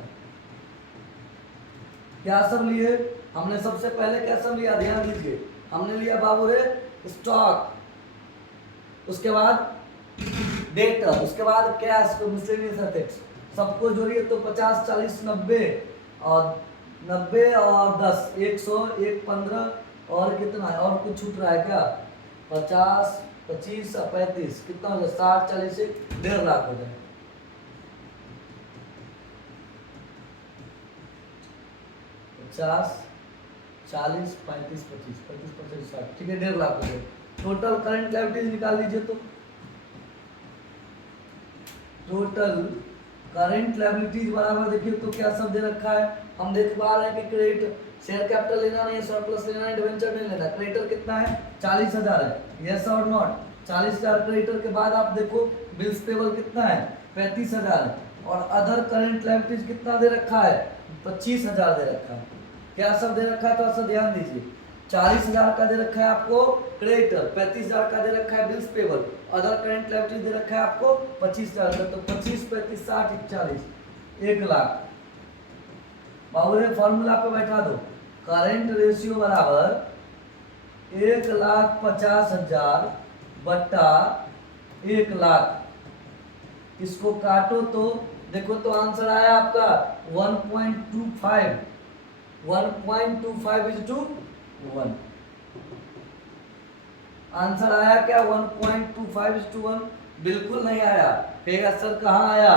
क्या सब लिए हमने, सबसे पहले क्या सब लिया, ध्यान दीजिए। हमने लिया बाबू रे स्टॉक, उसके बाद डेटर, उसके बाद कैश को मिसलेनियस एसेट्स सबको जोड़िए तो 50, 40, 90 और 90 और 10, 100, 1, 15 और कितना है, और कुछ छूट रहा है क्या, 50, 25 और 35 कितना हो जाए, 60, 40 से 1.5 लाख हो जाए। पचास, 40, 35, 25, 35, 25, 60, ठीक है, 1.5 लाख हो गए। टोटल करंट लायबिलिटीज निकाल लीजिए तो टोटल करंट लायबिलिटीज बराबर देखिए तो क्या सब दे रखा है। हम देख पा रहे हैं कि क्रेडिट, शेयर कैपिटल लेना नहीं है, सरप्लस लेना है, डिवेंचर नहीं लेना। क्रेडिटर कितना है, 40,000 है, यस और नॉट। 40,000 क्रेडिटर के बाद आप देखो बिल्स पेबल कितना है, 35,000 है, और अदर करंट लायबिलिटीज कितना दे रखा है, 25,000 दे रखा है। क्या सब दे रखा है, तो ऐसा ध्यान दीजिए। 40,000 का दे रखा है आपको क्रेडिटर, 35,000 का दे रखा है bills payable, other current liability दे रखा है आपको 25,000 का। तो 25, 35, 60, 40, 1 लाख। बाबू फॉर्मूला पे बैठा दो, करंट रेशियो बराबर 1,50,000 बट्टा 1 लाख। इसको काटो तो देखो तो आंसर आया आपका 1.25, 1.25:1। आंसर आया क्या, 1.25:1? बिल्कुल नहीं आया। फिर सर कहाँ आया,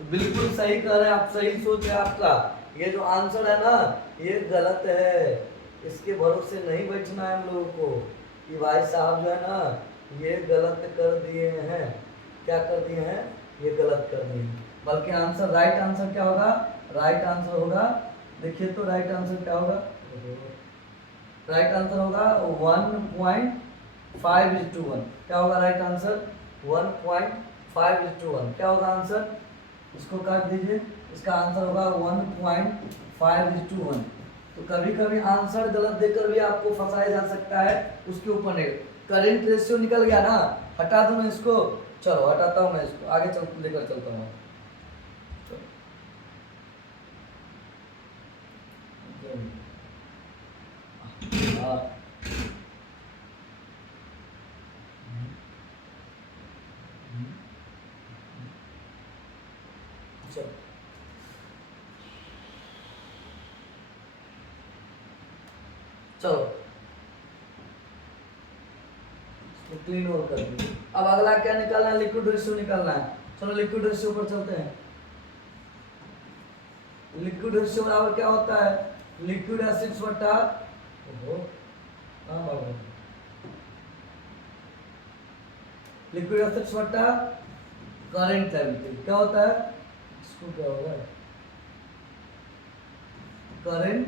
तो बिल्कुल सही कह रहे हैं आप, सही सोच है आपका। ये जो आंसर है ना ये गलत है, इसके भरोसे नहीं बैठना है हम लोगों को कि भाई साहब जो है ना ये गलत कर दिए हैं। क्या कर दिए हैं? ये गलत कर दिए हैं। बल्कि आंसर, राइट आंसर क्या होगा? राइट आंसर होगा, देखिए तो राइट आंसर क्या होगा? राइट आंसर होगा 1.5:1। क्या होगा राइट आंसर? 1.5:1। क्या होगा आंसर? इसको काट दीजिए, इसका आंसर होगा 1.5:1। तो कभी कभी आंसर गलत देकर भी आपको फंसाया जा सकता है, उसके ऊपर नहीं। करेंट रेशियो निकल गया ना, हटा दूं मैं इसको? चलो हटाता हूं मैं इसको, आगे चल लेकर चलता हूँ। चलो चलो क्लीन और कर दीजिए। अब अगला क्या निकालना है? लिक्विड रेशियो निकालना है। चलो लिक्विड रेशियो पर चलते हैं। लिक्विड रेशियो बराबर क्या होता है? लिक्विड एसिड्स बटा लिक्विड एसिड्स बटा करंट लिमिटेड। क्या होता है इसको? क्या होगा? करंट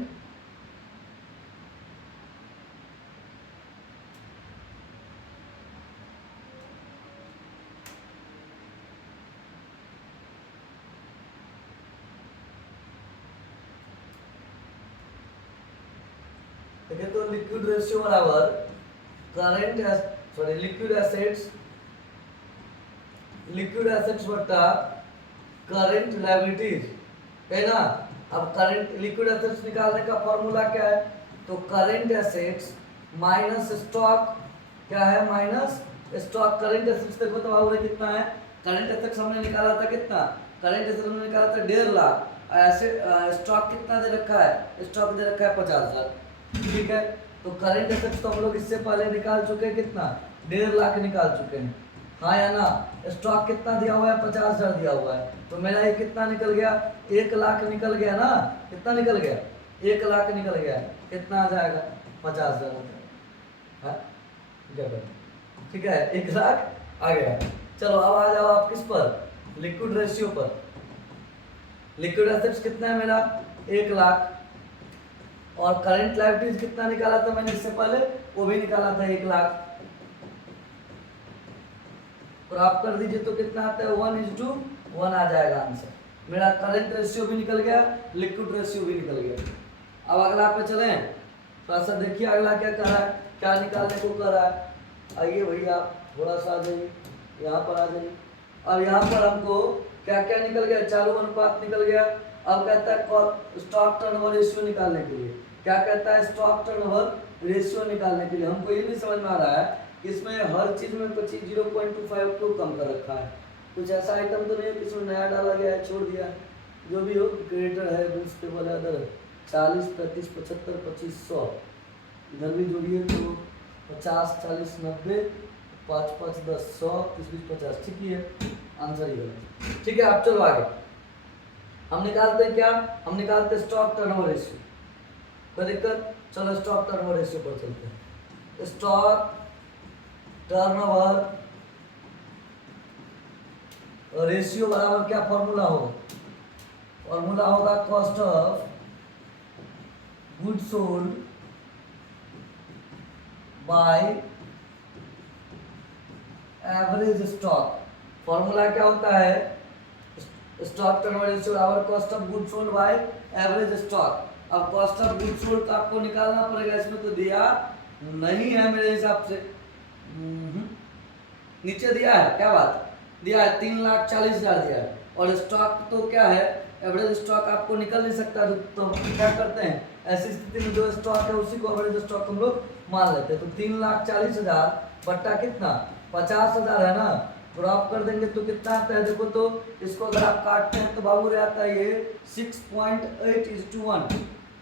देखिए तो लिक्विड रेशियो बराबर करंट, सॉरी लिक्विड एसिड्स बटा करंट लायबिलिटीज है ना। अब करंट लिक्विड एसिड्स निकालने का फॉर्मूला क्या है? तो करंट एसिड्स माइनस स्टॉक, क्या है? Minus stock. करंट एसिड्स देखो तो बाबू कितना है? करंट एसिड्स हमने निकाला था कितना? करंट एसिड्स हमने निकाला था 1.5 लाख। ऐसे स्टॉक कितना दे रखा है? स्टॉक दे रखा है 50,000। ठीक है, तो करंट एसेट्स तो हम लोग इससे पहले निकाल चुके हैं, कितना? 1.5 लाख निकाल चुके हैं, हाँ या ना। स्टॉक कितना दिया हुआ है? 50,000 दिया हुआ है। तो मेरा ये कितना निकल गया? 1 लाख निकल गया ना। कितना निकल गया? 1 लाख निकल गया। कितना आ जाएगा? 50,000 हाँ ठीक है, 1 लाख आ गया। चलो अब आ जाओ आप किस पर? लिक्विड रेशियो पर। लिक्विड एसेट्स कितना है मेरा? 1 लाख। और करंट लायबिलिटीज कितना निकाला था मैंने इससे पहले? वो भी निकाला था 1 लाख। और आप कर दीजिए तो कितना आता है? 1:1 आ जाएगा आंसर। मेरा करंट रेशियो भी निकल गया, लिक्विड रेशियो भी निकल गया। अब अगला पे चलें, थोड़ा सा देखिए अगला क्या कर रहा है, क्या निकालने को कर रहा है। आइए भैया थोड़ा सा आ जाइए, यहाँ पर आ जाइए। अब यहाँ पर हमको क्या क्या निकल गया? चारों अनुपात निकल गया। अब कहता है स्टॉक टर्नओवर रेशियो निकालने के लिए, क्या कहता है? स्टॉक टर्नओवर रेशियो निकालने के लिए हमको ये नहीं समझ में आ रहा है इसमें हर चीज में कुछ 0.25 क्यों कम कर रखा है? कुछ ऐसा आइटम तो नहीं है किसमें नया डाला गया है, छोड़ दिया? जो भी हो, क्रिएटर है, बिल्स टेबल है, अदर 40, 35, 75, 25, 100 इधर भी जोड़िए तो 50, 40, 90, 5, 5, 10, 100, 30, 20, 50। ठीक ही है, आंसर ही है। ठीक है, आप चलो आगे। हम निकालते हैं क्या? हम निकालते हैं स्टॉक टर्नओवर रेशियो। कोई दिक्कत? चलो स्टॉक टर्नओवर रेशियो पर चलते हैं। स्टॉक टर्नओवर रेशियो बराबर क्या फॉर्मूला होगा? फॉर्मूला होगा cost of goods sold by average stock. Formula क्या होता है? स्टॉक टर्नओवर रेशियो बराबर cost of goods sold by average stock. अब कॉस्ट ऑफ गुड्स सोल्ड तो आपको निकालना पड़ेगा, इसमें तो दिया नहीं है मेरे हिसाब से। नीचे दिया है, क्या बात दिया है? 3,40,000 दिया है। और स्टॉक तो क्या है? एवरेज स्टॉक आपको निकल नहीं सकता, तो क्या करते हैं ऐसी स्थिति में जो स्टॉक है उसी को एवरेज स्टॉक हम लोग मान लेते हैं। तो 3,40,000 बट्टा कितना? 50,000 है ना। ड्रॉप कर देंगे तो कितना आता है? देखो तो इसको अगर आप काटते हैं तो बाबू रे आता है ये 6.8:1।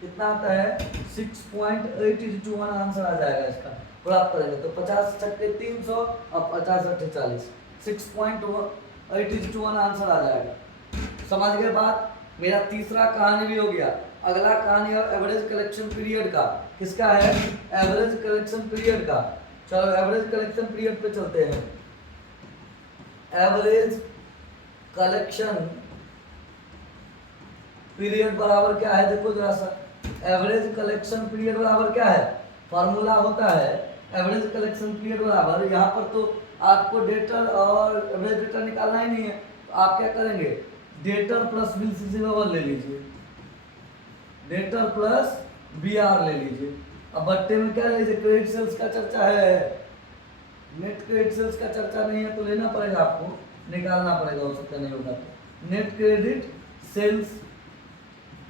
कितना आता है? 6.8:1 आंसर आ जाएगा इसका। प्राप्त करेंगे तो 50 छक्के 300 और 50 अट्ठे 40, 6.8:1 आंसर आ जाएगा। समझ गए बात। मेरा तीसरा कहानी भी हो गया। अगला कहानी है एवरेज कलेक्शन पीरियड का। किसका है? एवरेज कलेक्शन पीरियड का। चलो एवरेज कलेक्शन पीरियड पे चलते हैं। एवरेज कलेक्शन पीरियड बराबर क्या है? देखो जरा सा, एवरेज कलेक्शन पीरियड बराबर क्या है? फॉर्मूला होता है एवरेज कलेक्शन पीरियड बराबर, यहाँ पर तो आपको डेटर और एवरेज डेटर निकालना ही नहीं है, तो आप क्या करेंगे? डेटर प्लस बिल्स रिसीवेबल ले लीजिए, डेटर प्लस बीआर ले लीजिए। अब बट्टे में क्या लीजिए? क्रेडिट सेल्स का चर्चा है, नेट क्रेडिट सेल्स का चर्चा नहीं है तो लेना पड़ेगा, आपको निकालना पड़ेगा, हो सकता नहीं होगा तो। नेट क्रेडिट सेल्स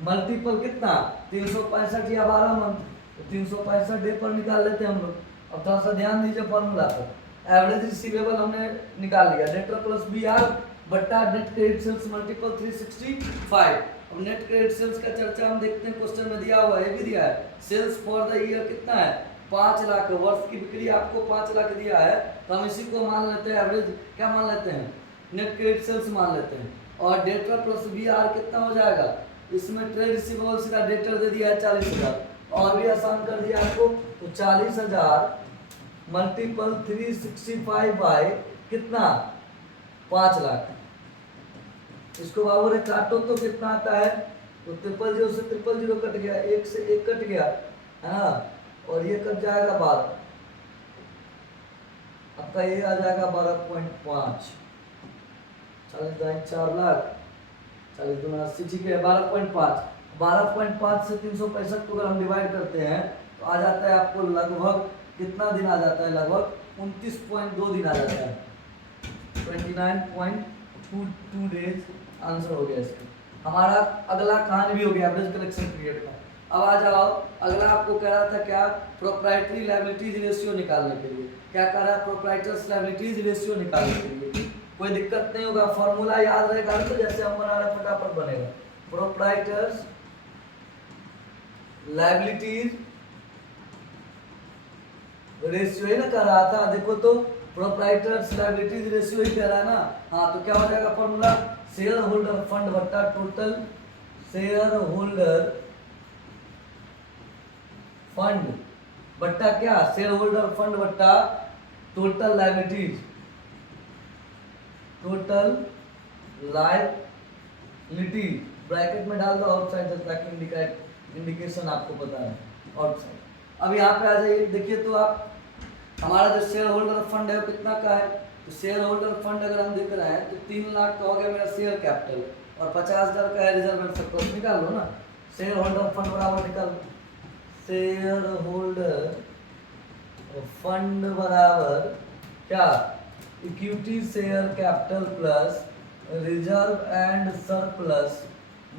मल्टीपल कितना? 365 या 12 मंथ, तो 365 डे पर निकाल लेते हैं हम लोग। अब थोड़ा सा ध्यान दीजिए फॉर्मूला पर। एवरेज रिसीवेबल हमने निकाल लिया, डेटर प्लस बीआर बट्टा नेट क्रेडिट सेल्स मल्टीपल 365। अब नेट क्रेडिट सेल्स का चर्चा हम देखते हैं, क्वेश्चन में दिया हुआ है, भी दिया है। सेल्स फॉर द ईयर कितना है? 5 लाख। वर्ष की बिक्री आपको 5 लाख दिया है, तो हम इसी को मान लेते हैं एवरेज, क्या मान लेते हैं? नेट क्रेडिट सेल्स मान लेते हैं। और डेटर प्लस बीआर कितना हो जाएगा? इसमें ट्रेड रिसीवेबल सीधा डेटर दे दिया है 40,000, और भी आसान कर दिया आपको, तो 40,000 मल्टीपल 365 बाय कितना? 5 लाख। इसको बाबू रे काटो तो कितना आता है? तो 000 से 000 कट गया, 1 से 1 कट गया है ना, और ये कट जाएगा 12, आपका ये आ जाएगा 12.5। 40 4 लाख, 40 दूना 80, ठीक है 12.5। 12.5 से 365 को अगर हम डिवाइड करते हैं तो आ जाता है आपको लगभग कितना दिन आ जाता है? लगभग 29.2 दिन आ जाता है, 29.22 डेज आंसर हो गया इसका। हमारा अगला कहानी भी हो गया एवरेज कलेक्शन पीरियड का। अब आ जाओ, अगला आपको कह रहा था क्या? प्रोप्राइटरी लायबिलिटीज रेशियो निकालने के लिए। क्या कह रहा है? प्रोप्राइटर्स लायबिलिटीज रेशियो निकालने के लिए। कोई दिक्कत नहीं होगा, फॉर्मूला याद रहेगा तो जैसे हम बना रहे फटाफट बनेगा। प्रोप्राइटर्स लायबिलिटीज रेशियो ही ना कह रहा था, देखो तो प्रोप्राइटर्स लायबिलिटीज रेशियो ही कह रहा है ना। हाँ, तो क्या हो जाएगा फॉर्मूला? शेयर होल्डर फंड बट्टा टोटल शेयर होल्डर फंड बट्टा क्या? शेयर होल्डर फंड बट्टा total liabilities, total liabilities bracket में डाल दो आउटसाइड, ताकि इंडिकेशन आपको पता है आउटसाइड। अब यहाँ पे आ जाइए, देखिए तो आप, हमारा जो शेयर होल्डर फंड है वो कितना का है? तो शेयर होल्डर फंड अगर हम देख रहे हैं तो 3 लाख का हो गया मेरा शेयर कैपिटल, और 50,000 का है रिजर्व एंड सरप्लस। निकाल लो ना, शेयर होल्डर फंड बराबर निकाल, शेयर होल्डर फंड बराबर क्या? Equity share capital plus reserve and surplus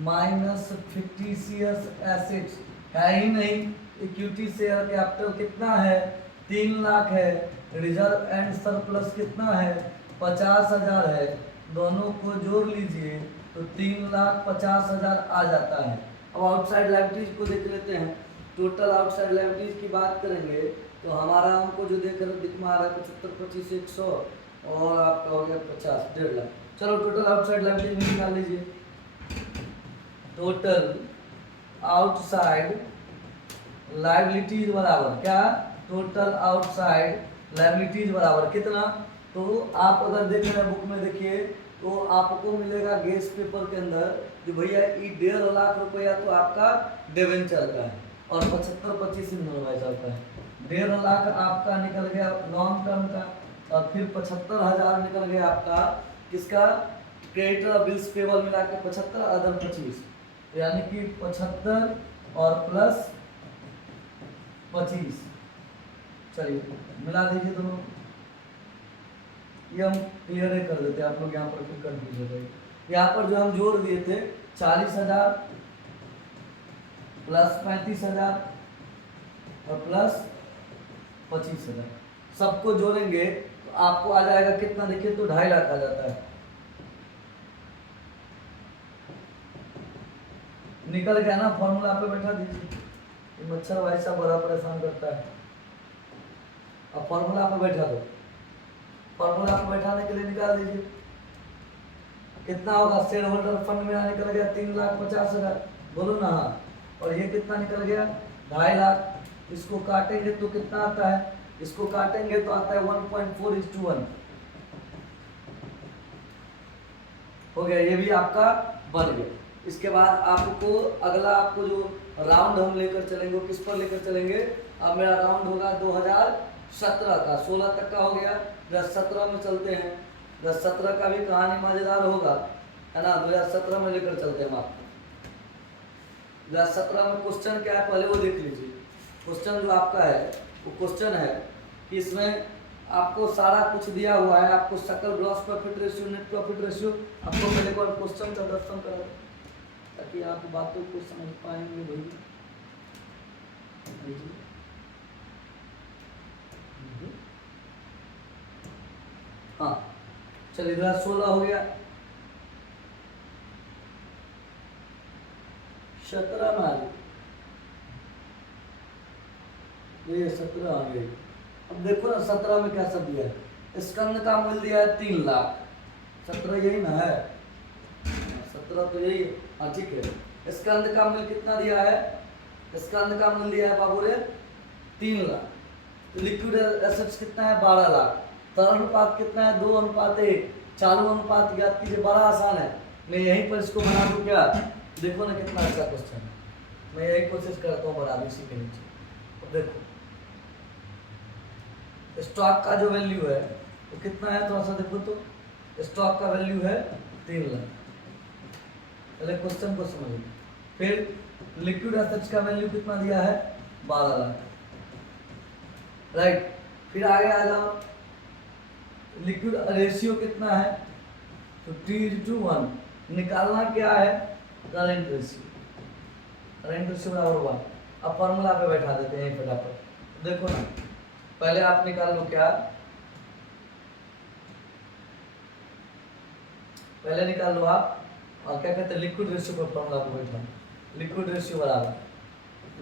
minus fictitious assets. है ही नहीं, इक्विटी शेयर कैपिटल कितना है? 3 लाख है, रिजर्व एंड सरप्लस कितना है? 50,000 है, दोनों को जोड़ लीजिए तो 3,50,000 आ जाता है। अब आउटसाइड लायबिलिटीज को देख लेते हैं। टोटल आउटसाइड लायबिलिटीज की बात करेंगे तो हमारा हमको जो दिख रहा है 75, 25, 100 और आपका हो गया 50, 1.5 लाख। चलो टोटल आउटसाइड लायबिलिटीज निकाल लीजिए। टोटल आउटसाइड लायबिलिटीज बराबर क्या? टोटल आउटसाइड लायबिलिटीज बराबर कितना? तो आप अगर देख रहे हैं बुक में देखिए तो आपको मिलेगा गेस पेपर के अंदर कि भैया ये 1.5 लाख रुपया तो आपका डिवेंचर का है और 75, 25 भाई साहब का है। 1.5 लाख आपका निकल गया लॉन्ग टर्म का, और फिर 75,000 निकल गया आपका किसका? क्रेडिटर और बिल्स पेबल मिला के 75 अदर 25, यानी कि 75 और प्लस 25। चलिए मिला दीजिए दोनों, ये हम क्लियर कर देते हैं, आप लोग यहाँ पर फिर कंफ्यूज हो गए। यहाँ पर जो हम जोड़ दिए थे 40,000 प्लस 35,000 और प्लस 25,000, सबको जोड़ेंगे तो आपको आ जाएगा कितना? देखिए तो 2.5 लाख आ जाता है। निकल गया ना, फॉर्मूला पे बैठा दीजिए, ये मच्छर भाई साहब बड़ा परेशान करता है। अब फॉर्मूला पे बैठा दो, फॉर्मूला पे बैठाने के लिए निकाल दीजिए। कितना होगा? शेयर होल्डर फंड मेरा निकल गया 3,50,000, बोलो ना हाँ। और ये कितना निकल गया? 2.5 लाख। इसको काटेंगे तो कितना आता है? इसको काटेंगे तो आता है 1.4:1 हो गया। ये भी आपका बन गया। इसके बाद आपको अगला आपको जो राउंड हम लेकर चलेंगे, किस पर लेकर चलेंगे? अब मेरा राउंड होगा 2017 का, 16 तक का हो गया। 2017 में चलते हैं। 2017 का भी कहानी मजेदार होगा, है ना। 2017 में लेकर चलते हैं हम आपको। 2017 में क्वेश्चन क्या है पहले वो देख लीजिए। क्वेश्चन जो आपका है वो क्वेश्चन है कि इसमें आपको सारा कुछ दिया हुआ है, आपको सकल gross profit ratio, net profit ratio, आपको पहले एक बार क्वेश्चन का दर्शन करा ताकि आप बातों को समझ पाएंगे भाई। हाँ चलिए 2016 हो गया, 17 में आ गई, ये 17 आ गई। अब देखो ना 17 में क्या सब दिया है? स्कंद का मूल्य दिया है 3 लाख। 17 यही ना है? 17 तो यही। हाँ ठीक है। स्कंद का मूल्य कितना दिया है? स्कंद का मूल्य दिया है बाबू रे 3 लाख। तो लिक्विड एसेट्स कितना है? 12 लाख। तरल अनुपात कितना है? 2:1। चालू अनुपात ज्ञात कीजिए। बड़ा आसान है, मैं यहीं पर इसको बना दूं क्या? देखो ना कितना अच्छा क्वेश्चन है। मैं यही कोशिश करता हूँ बना दूं इसी के नीचे। तो देखो स्टॉक का जो वैल्यू है वो कितना है? थोड़ा सा देखो तो। स्टॉक का वैल्यू है 3 लाख। पहले क्वेश्चन को समझिए। फिर लिक्विड एसेट्स का वैल्यू कितना दिया है? 12 लाख, राइट। फिर आगे आ जाओ, लिक्विड रेशियो कितना है? तो T:1। निकालना क्या है? Current ratio. करेंट रेशियो बराबर हुआ। अब फॉर्मूला पे बैठा देते हैं फटाफट। देखो ना पहले आप निकाल लो क्या? पहले निकाल लो आप, और क्या कहते हैं लिक्विड रेशियो पर फॉर्मूला पे बैठा। लिक्विड रेशियो बराबर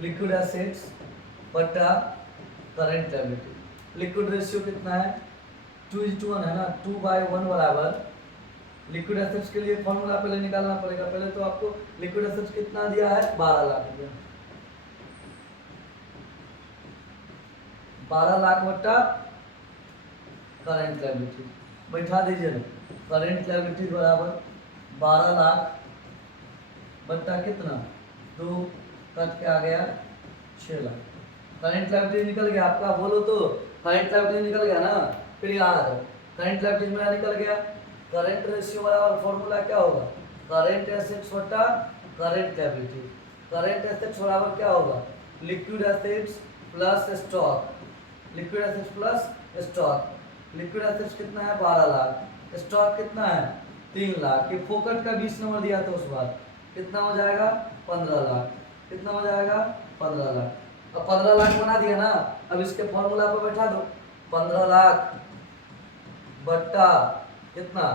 लिक्विड एसेट्स बटा करंट लायबिलिटी। लिक्विड रेशियो कितना है? 2:1 है ना। 2/1 बराबर लिक्विड एसेट्स के लिए फॉर्मूला पहले निकालना पड़ेगा। पहले तो आपको लिक्विड एसेट्स कितना दिया है? 12 लाख रुपया। 12 लाख बट्टा करंट लायबिलिटी बैठा दीजिए ना। करंट लायबिलिटी बराबर 12 लाख बट्टा कितना? 2 कट के आ गया 6 लाख। करंट लायबिलिटी निकल गया आपका, बोलो तो। करंट लायबिलिटी निकल गया ना। फिर यहाँ आ जाओ, करंट लायबिलिटी मेरा निकल गया। करंट रेशियो बराबर फॉर्मूला क्या होगा? करंट एसेट्स बटा करंट लायबिलिटी। करंट एसेट्स बराबर क्या होगा? Liquid assets plus stock. Liquid assets plus stock. Liquid assets कितना है? 12 लाख। स्टॉक कितना है? 3 लाख। ये फोकट का 20 नंबर दिया था उस बार। कितना हो जाएगा? 15 लाख। कितना हो जाएगा? 15 लाख। अब 15 लाख बना दिया ना। अब इसके फॉर्मूला पर बैठा दो। 15 लाख बट्टा कितना?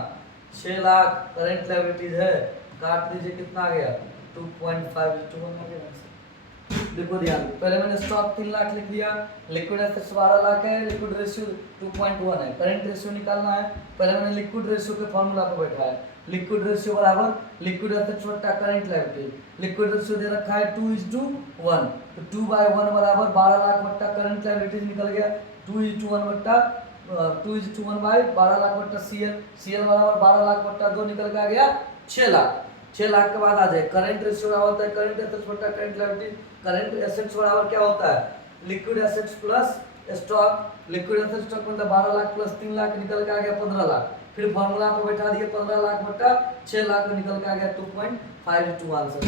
6 लाख करंट लायबिलिटीज है। काट दीजिए, कितना आ गया? 2.5:1 आ गया। देखो ध्यान, पहले मैंने स्टॉक 3 लाख लिख दिया, लिक्विड एसेट्स 12 लाख है, लिक्विड रेशियो 2.1 है, करंट रेशियो निकालना है। पहले मैंने लिक्विड रेशियो के फॉर्मूला पर बैठा है। लिक्विड रेशियो बराबर लिक्विड एसेट्स बटा करंट लायबिलिटी। लिक्विड रेशियो दे रखा है 2:1, तो 2/1 बराबर 12 लाख बट्टा करंट लायबिलिटीज निकल गया। 2:1 बट्टा 2:1 बाई 12 लाख बट्टा CL बराबर 12 लाख बट्टा 2 निकल के आ गया 6 लाख। 6 लाख के बाद आ जाए करंट रेशियो बराबर होता है करंट एसेट्स बटा करंट लायबिलिटी। करंट एसेट्स बराबर क्या होता है? Liquid assets plus stock. Liquid assets stock मतलब 12 लाख प्लस 3 लाख निकल के आ गया 15 लाख। फिर फॉर्मूला पर बैठा दिए 15 लाख बटा 6 लाख में निकल के आ गया 2.5:1 आंसर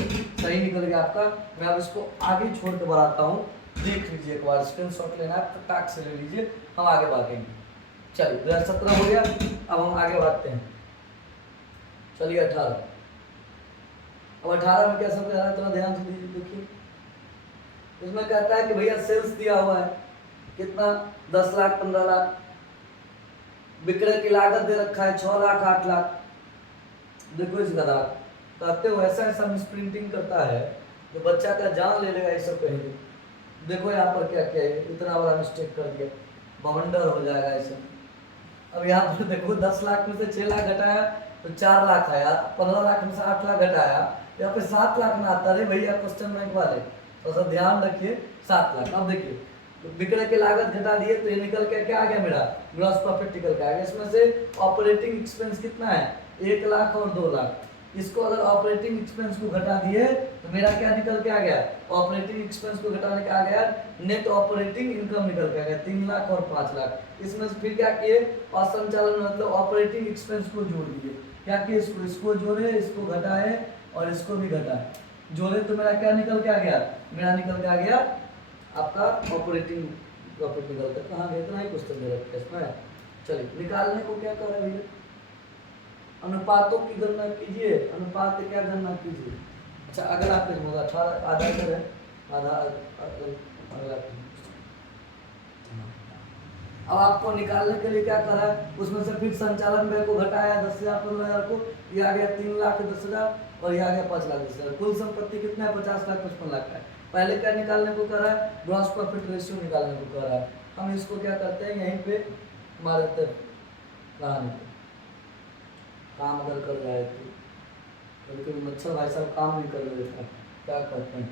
सही निकल गया आपका। मैं अब इसको आगे छोड़ के बढ़ाता हूँ, देख लीजिए एक बार, स्क्रीनशॉट लेना है फटाक से ले लीजिए, हम आगे बढ़ेंगे। चलिए 2017 हो गया, अब हम आगे बढ़ते हैं। चलिए 18। अब 18 में क्या सब कह रहा है, थोड़ा ध्यान से दीजिए। देखिए इसमें कहता है कि भैया सेल्स दिया हुआ है कितना? 10 लाख 15 लाख। विक्रय की लागत दे रखा है 6 लाख 8 लाख। देखो इस गधा कहते हो ऐसा ऐसा मिसप्रिंटिंग करता है जो बच्चा का जान ले लेगा ये सब कहेंगे। देखो यहाँ पर क्या क्या है, इतना बड़ा मिस्टेक कर दिया, बवंडर हो जाएगा ऐसे। अब यहाँ पर देखो 10 लाख में से 6 लाख घटाया तो 4 लाख आया, 15 लाख में से 8 लाख घटाया, यहाँ पे 7 लाख में आता। अरे भैया क्वेश्चन बैंक वाले तो सर ध्यान रखिए 7 लाख। अब देखिए तो विक्रय की लागत घटा दिए तो ये निकल के क्या आ गया मेरा ग्रॉस प्रॉफिट निकल के आ गया। इसमें से ऑपरेटिंग एक्सपेंस कितना है 1 लाख और 2 लाख। इसको अगर ऑपरेटिंग एक्सपेंस को घटा दिए तो मेरा क्या निकल के आ गया ऑपरेटिंग एक्सपेंस को घटाने के आ गया नेट ऑपरेटिंग इनकम निकल के आ गया 3 लाख और 5 लाख। इसमें से फिर क्या किए असंचालन मतलब ऑपरेटिंग एक्सपेंस को जोड़ दिए। क्या किए इसको जोड़े, इसको घटाए और इसको भी घटाए, जोड़े तो मेरा क्या निकल के आ गया, मेरा निकल के आ गया आपका ऑपरेटिंग प्रॉफिट निकल कर। कहाँ गया, इतना ही क्वेश्चन दे रखा है इसमें। चलिए निकालने को क्या कर रहे हैं भैया, अनुपातों की गणना कीजिए, अनुपात क्या गणना कीजिए। अच्छा अगला पेज होगा 18 आधा कर है आधा अगला पेज। अब आपको निकालने के लिए क्या करा है उसमें से फिर संचालन व्यय को घटाया 10,000 15,000 को, ये आ गया 3,10,000 और ये आ गया 5,10,000। कुल संपत्ति कितना है 50 लाख 55 लाख का है। पहले क्या निकालने को करा है ग्रॉस प्रॉफिट रेशियो निकालने को करा है। हम इसको क्या करते हैं यहीं पे मार देते हैं लगाने को, काम अगर कर जाए तो कभी कभी मच्छर भाई साहब काम नहीं कर लेता क्या करते हैं।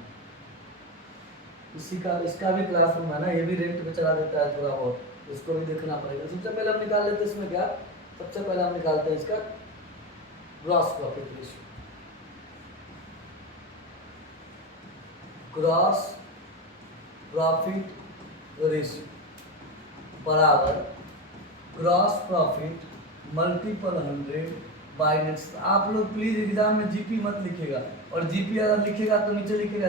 इसी का इसका भी क्लासरूम है ना, ये भी रेंट पे चला देता है थोड़ा बहुत, इसको भी देखना पड़ेगा। सबसे पहले हम निकाल लेते हैं इसमें क्या, सबसे पहले हम निकालते हैं इसका gross profit ratio. Gross profit ratio बराबर gross profit multiple 100 by net. आप लोग प्लीज एग्जाम में जीपी मत लिखिएगा, और जीपी अगर लिखिएगा तो नीचे लिखिएगा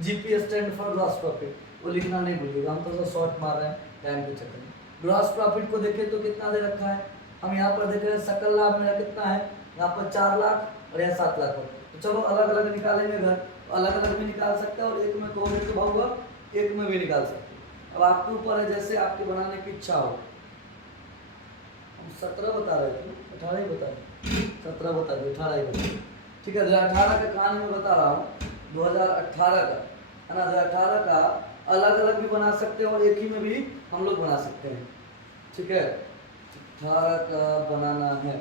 GP stand for gross profit, वो लिखना नहीं भूलिएगा। हम तो शॉर्ट मार रहे हैं टाइम के चक्कर में। ग्रॉस प्रॉफिट को देखें तो कितना दे रखा है, हम यहाँ पर देख रहे हैं सकल लाभ मेरा कितना है, यहाँ पर 4 लाख और यहाँ 7 लाख हो। तो चलो अलग अलग निकालेंगे घर, अलग अलग भी निकाल सकते हैं और एक में कहोगे तो भाऊंगा एक में भी निकाल सकते हैं। अब आपके ऊपर है जैसे आपके बनाने की इच्छा हो। 17 बता रहे थे 18 ही बता रहे 17 बता रहे 18 ही बता। ठीक है 2018 का कहानी में बता रहा हूँ 2018 का है ना। 2018 का अलग अलग भी बना सकते हैं और एक ही में भी हम लोग बना सकते हैं। ठीक है 18 का बनाना है।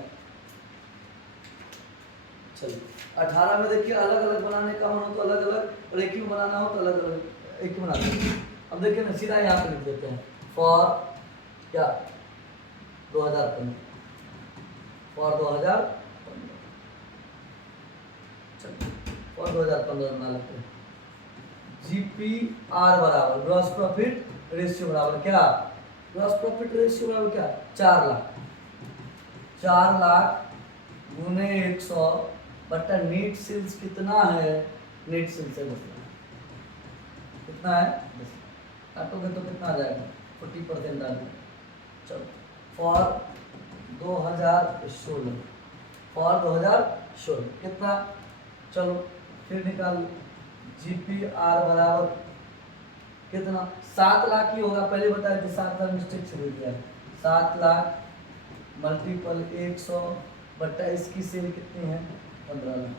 चलिए 18 में देखिए अलग अलग बनाने का मन हो तो अलग अलग और एक ही में बनाना हो तो अलग अलग एक ही बना सकते हैं। अब देखिए ना सीधा यहाँ पे लिख देते हैं फॉर क्या 2015 फॉर 2015 फॉर 2015 बना लेते हैं। जीपीआर बराबर ग्रॉस प्रॉफिट रेशियो बराबर क्या, ग्रॉस प्रॉफिट रेशियो बराबर क्या 4 लाख। 4 लाख गुने 100 बटा नेट सेल्स कितना है, नेट सेल्स है कितना है काटोगे तो कितना आ जाएगा 40% आ जाएगा। चलो फॉर 2016 फॉर 2016 कितना, चलो फिर निकाल जीपीआर बराबर कितना 7 लाख ही होगा। पहले बताया थे 7 लाख मिस्टेक से दे दिया 7 लाख मल्टीपल 100 बट्टा इसकी सेल कितनी है 15 लाख।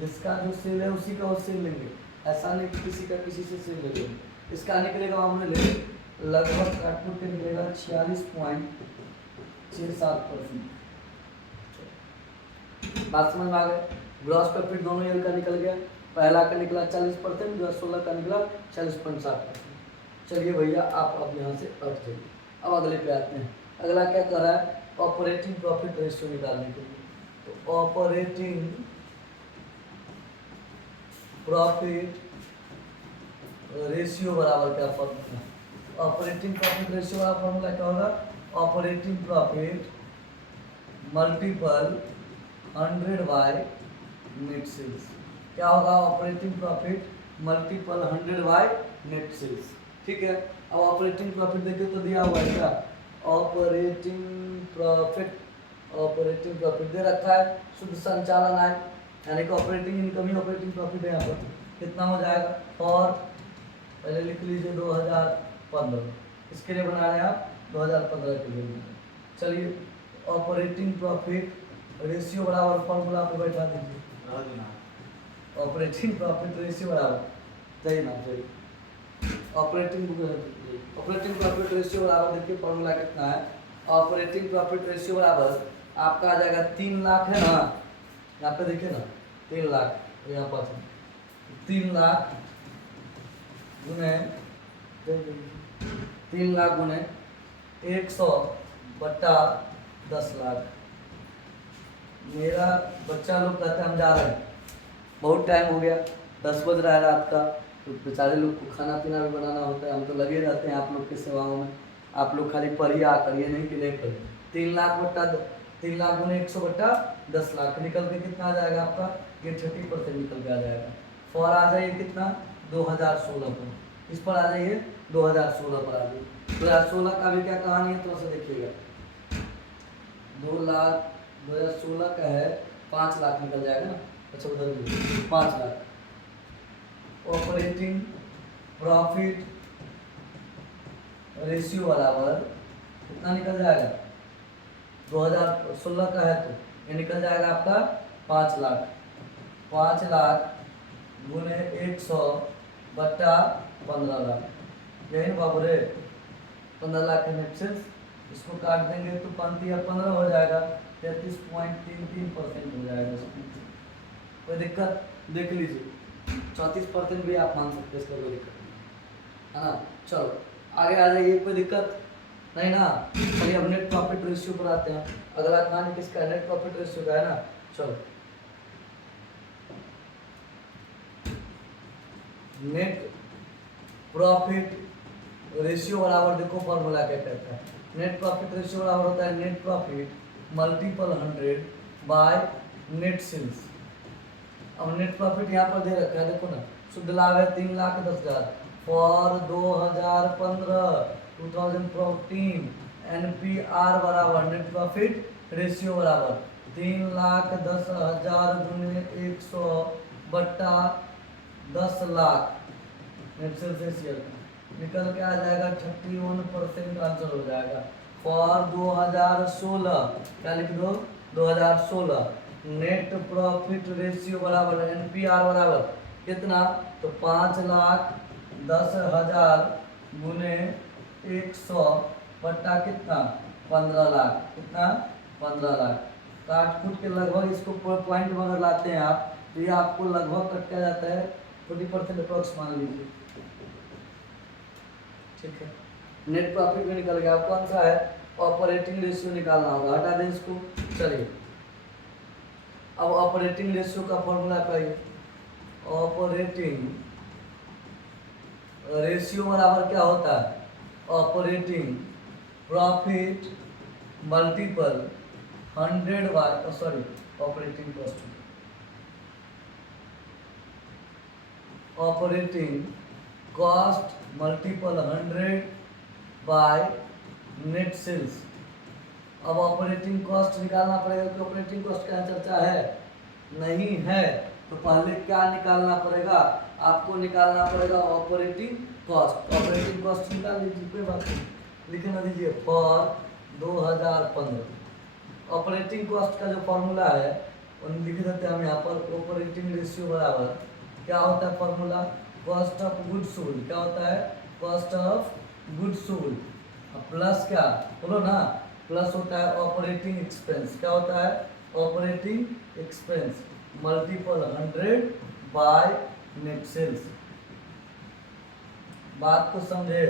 जिसका जो सेल है उसी का वो सेल लेंगे, ऐसा नहीं कि किसी का किसी से सेल ले लेंगे। इसका निकलेगा हमने ले लगभग काटपुट के निकलेगा 46.67%। बात समझ में आ गए। ग्रॉस प्रॉफिट दोनों ईयर का निकल गया, पहला का निकला 40%, 2016 का निकला 40.7%। चलिए भैया आप अब यहाँ से हट जाइए। अब अगले पे आते हैं। अगला क्या कर रहा है ऑपरेटिंग प्रॉफिट रेशियो निकालने के लिए। तो ऑपरेटिंग प्रॉफिट रेशियो बराबर क्या फॉर्मूला, ऑपरेटिंग प्रॉफिट रेशियो वाला फॉर्मूला क्या होगा operating profit multiple 100 by net sales. क्या होगा operating profit multiple 100 by net sales. ठीक है अब ऑपरेटिंग प्रॉफिट देखिए तो दिया हुआ है क्या ऑपरेटिंग प्रॉफिट दे रखा है शुद्ध संचालन आय यानी कि ऑपरेटिंग इनकम ही ऑपरेटिंग प्रॉफिट है। यहाँ पर कितना हो जाएगा और पहले लिख लीजिए 2015 इसके लिए बना रहे हैं आप 2015 के लिए। चलिए ऑपरेटिंग प्रॉफिट रेशियो बराबर फॉर्मूला पे बैठा दीजिए ऑपरेटिंग प्रॉफिट रेशियो बराबर सही ना सही ऑपरेटिंग प्रॉफिट रेशियो बराबर देखिए फॉर्मूला कितना है ऑपरेटिंग प्रॉफिट रेशियो बराबर आपका आ जाएगा 3 लाख है ना, यहाँ पे देखिए ना 3 लाख, तो यहाँ पर 3 लाख गुने 3 लाख गुने 100 बटा 10 लाख। मेरा बच्चा लोग कहते हैं हम जा रहे हैं, बहुत टाइम हो गया, 10 बज रहा है रात का, तो बेचारे लोग को खाना पीना भी बनाना होता है, हम तो लगे रहते हैं आप लोग की सेवाओं में। आप लोग खाली पढ़िए आ करिए, नहीं कि नहीं पढ़िए। 3 लाख गुने 100 बटा 10 लाख निकल के कितना आ जाएगा आपका, ये 30% निकल के आ जाएगा। फॉर आ जाइए कितना, 2016 पर, इस पर आ जाइए 2016 पर आ जाइए। 2016 का भी क्या कहानी है, तो से देखिएगा। 2016 का है 5 लाख निकल जाएगा ना, अच्छा उधर 5 लाख। ऑपरेटिंग प्रॉफिट रेशियो बराबर कितना निकल जाएगा, 2016 का है तो ये निकल जाएगा आपका 5 लाख। 5 लाख गुने 100 बटा 15 लाख, यही बाबू रे 15 लाख है नेट सेल्स। इसको काट देंगे तो 15 हो जाएगा, 33.33% हो जाएगा इसमें। कोई दिक्कत, देख लीजिए 34% भी आप मान सकते हैं, इसका कोई दिक्कत नहीं है ना। चलो आगे आ जाइए, कोई दिक्कत नहीं ना। चलिए अब नेट प्रॉफिट रेशियो पर आते हैं। अगला कहानी किसका, नेट प्रॉफिट रेशियो का है ना। चलो नेट प्रॉफिट रेशियो बराबर, देखो फॉर्मूला क्या कहता है, नेट प्रॉफिट रेशियो बराबर होता है net profit multiple 100 by net sales. अब नेट प्रॉफिट यहाँ पर दे रखा है, देखो ना, शुद्ध लाभ है 3,10,000 फॉर 2014 NPR बराबर नेट प्रॉफिट रेशियो बराबर 3,10,000 गुने 100 बट्टा 10 लाख। नेट सेल्स रेशियो निकल के आ जाएगा 31% आंसर हो जाएगा। फॉर 2016 क्या लिख दो, 2016 नेट प्रॉफिट रेशियो बराबर NPR बराबर कितना, तो 5,10,000 गुने 100 बट्टा कितना, 15 लाख। कितना, 15 लाख। काट कूट के लगभग इसको पॉइंट में अगर लाते हैं आप, तो ये आपको लगभग कट क्या जाता है 40% अप्रॉक्स मान लीजिए, ठीक है। नेट प्रॉफिट भी निकल गया। अब कौन सा है, ऑपरेटिंग रेशियो निकालना होगा, हटा दें इसको। चलिए अब ऑपरेटिंग रेशियो का फॉर्मूला करिए। ऑपरेटिंग रेशियो बराबर क्या होता है, operating profit multiple 100 by, sorry operating cost, operating cost multiple 100 by net sales. अब ऑपरेटिंग कॉस्ट निकालना पड़ेगा कि ऑपरेटिंग कॉस्ट का चर्चा है नहीं है, तो पहले क्या निकालना पड़ेगा, आपको निकालना पड़ेगा ऑपरेटिंग कॉस्ट। ऑपरेटिंग कॉस्ट निकाल लीजिए, कोई बात नहीं, लिख ना दीजिए फॉर 2015। ऑपरेटिंग कॉस्ट का जो फॉर्मूला है वो लिख देते हैं हम यहाँ पर। ऑपरेटिंग रेशियो बराबर क्या होता है formula, cost of good sold. क्या होता है, cost of good sold plus क्या, बोलो ना, प्लस होता है ऑपरेटिंग एक्सपेंस। क्या होता है, operating expense multiple 100 by net sales. बात को समझे,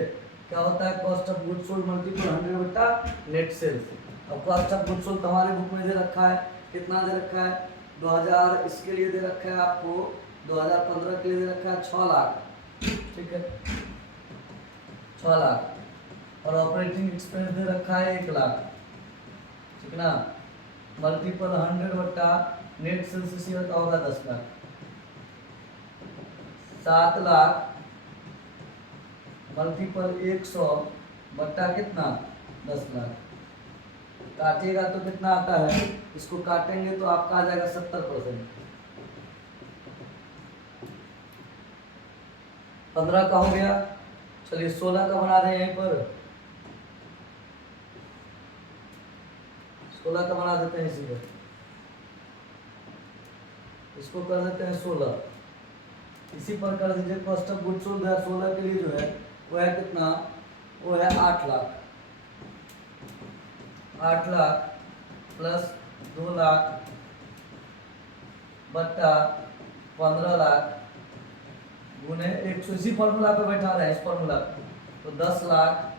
क्या होता है cost of good sold multiple 100 बटा नेट सेल्स। अब कॉस्ट ऑफ गुड सोल्ड हमारे बुक में दे रखा है, कितना दे रखा है, 2000 इसके लिए दे रखा है आपको, 2015 के लिए दे रखा है 6 लाख, ठीक है 6 लाख। और ऑपरेटिंग एक्सपेंस दे रखा है 1 लाख, ठीक ना, मल्टीपल 100 बट्टा नेट सेल्स का होगा 10 लाख। 7 लाख मल्टीपल 100 बट्टा कितना, 10 लाख। काटिएगा तो कितना आता है, इसको काटेंगे तो आपका आ जाएगा 70%। 15 का हो गया, चलिए 16 का बना दें यहीं पर, 16 का बना देते हैं इसी पर, इसको कर देते हैं 16। इसी पर कर दीजिए कॉस्ट ऑफ गुड सोल्ड 16 के लिए जो है वो है कितना, वो है 8 लाख। 8 लाख प्लस 2 लाख बट्टा 15 लाख गुने 100, इसी फॉर्मूला पे बैठा रहे हैं, इस फॉर्मूला पे, तो 10 लाख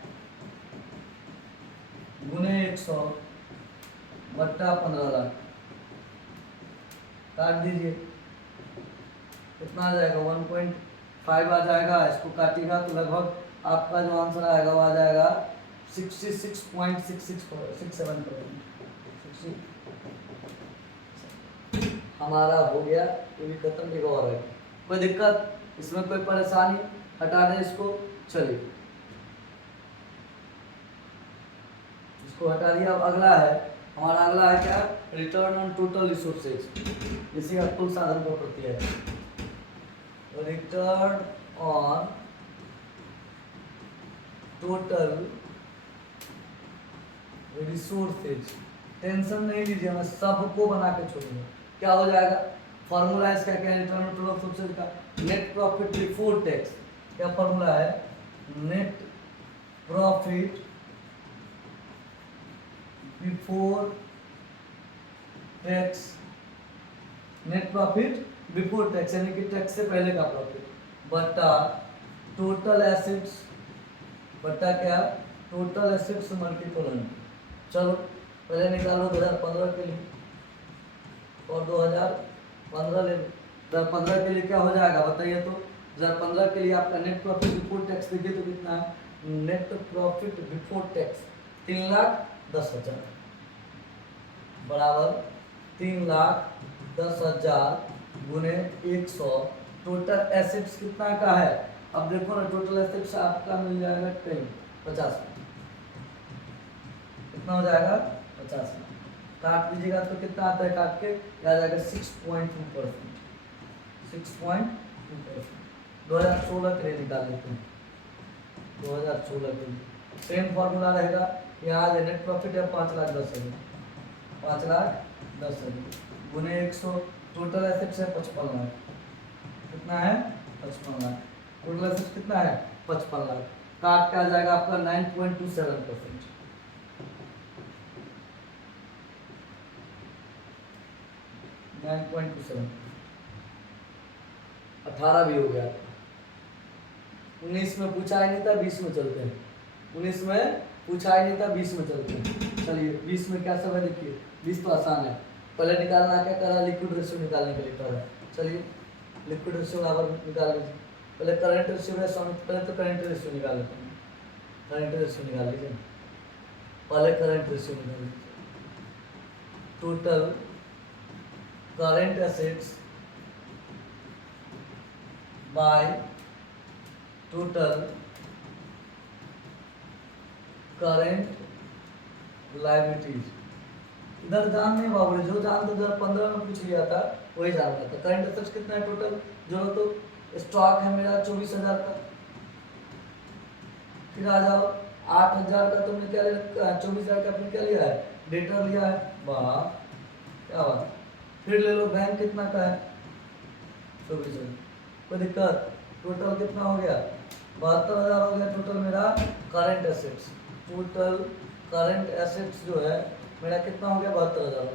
गुने 100 बट्टा 15 लाख, काट दीजिए, कितना आ जाएगा 1.5 आ जाएगा। इसको काटिएगा तो लगभग आपका जो आंसर आएगा वो आ जाएगा 66.67%। हमारा हो गया, ये भी खत्म, एक और है, कोई दिक्कत इसमें, कोई परेशानी, हटा दें इसको। चलिए इसको हटा दिया। अब अगला है हमारा, अगला है क्या, रिटर्न ऑन टोटल रिसोर्सेज, इसी का कुल साधन का प्रत्यय है। Return on total resources, tension नहीं लीजिए, मैं सबको बना के छोड़ूंगा। क्या हो जाएगा, फॉर्मूला इसका क्या है, रिटर्न ऑन टोटल रिसोर्सेज का, नेट प्रॉफिट बिफोर टैक्स। क्या फॉर्मूला है, net profit before tax, net profit before tax यानी कि टैक्स से पहले का प्रॉफिट, बटा टोटल एसेट्स, बटा क्या, टोटल एसेट्स मल्टीप्लाई। चलो पहले निकालो 2015 के लिए और 2015 ले लो। 2015 के लिए क्या हो जाएगा बताइए तो, 2015 के लिए आपका नेट प्रॉफिट बिफोर टैक्स देखिए तो कितना है, नेट प्रॉफिट बिफोर टैक्स 3,10,000 बराबर 3,10,000 गुने 100, टोटल एसेट्स कितना का है, अब देखो ना, टोटल एसेट्स आपका मिल जाएगा कहीं 50, कितना हो जाएगा 50, काट दीजिएगा तो कितना आता है, काट के आ जाएगा 6.2%, 6.2%। 2016 के लिए निकाल लेते हैं, 2016 के लिए सेम फॉर्मूला रहेगा, यहाँ नेट प्रॉफिट है 5,10,000, 5,10,000 गुने 100, टोटल एसेट्स है 55 लाख, कितना है 55 लाख, टोटल एसेट्स कितना है 55 लाख, काट के आ जाएगा आपका 9.27%, 9.27, 18 भी हो गया। 19 में पूछा ही नहीं था, 20 में चलते हैं, 19 में पूछा ही नहीं था, 20 में चलते हैं। चलिए 20 में क्या सब है देखिए, 20 तो आसान है, पहले निकालना क्या करा, लिक्विड रेशियो निकालने के लिए करा। चलिए लिक्विड रेशियो बराबर निकाल लीजिए, पहले करंट रेशियो है, पहले तो करंट रेशियो निकाल लेते हैं, करंट रेशियो निकाल लीजिए, पहले करंट रेशियो निकाल लीजिए, total current assets by total current liabilities. इधर जान नहीं बाबू, जो जान तो 2015 में पूछ लिया था वही जान रहा था। करंट एसेट्स कितना है टोटल, जो तो स्टॉक है मेरा 24,000 का, फिर आ जाओ 8,000 का तुमने क्या लिया, 24,000 का आपने क्या लिया है, डेटर लिया है, वाह क्या बात। फिर ले लो बैंक कितना का है 24,000, कोई दिक्कत, टोटल कितना हो गया 72,000 हो गया टोटल मेरा current assets. Total current assets जो है मेरा कितना हो गया 72,000,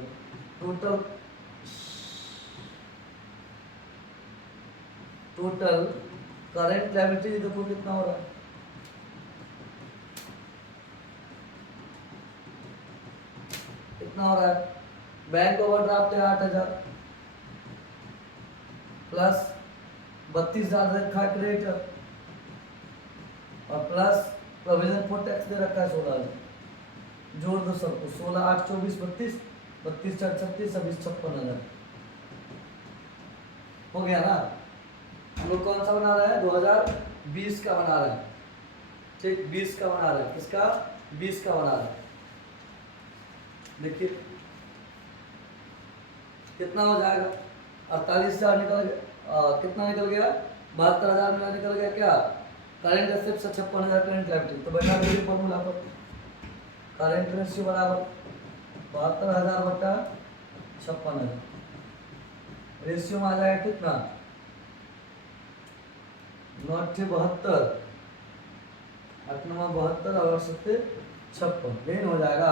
टोटल टोटल करंट लायबिलिटी देखो कितना हो रहा है, कितना हो रहा है, बैंक ओवरड्राफ्ट है 8,000 प्लस 32,000 रखा है क्रेडिटर और प्लस प्रोविजन फॉर टैक्स दे रखा है 16,000, जोड़ दो सबको, 16 8 24 32, 32 4 36, 26 56,000 हो गया ना। हम लोग कौन सा बना रहे हैं 2020 का बना रहे हैं, ठीक 20 का बना रहे हैं, किसका 20 का बना रहे हैं। देखिए कितना हो जाएगा 48,000 निकल गया, कितना निकल गया 72,000 मेरा निकल गया क्या, करंट एसेट्स 56,000 करंट लायबिलिटी, तो बैठा दीजिए फॉर्मूला पर, करंट रेशियो बराबर 72,000 बटा 56,000, रेशियो में आ जाएगा कितना 9/72, 8 9 72 और 7 56, मेन हो जाएगा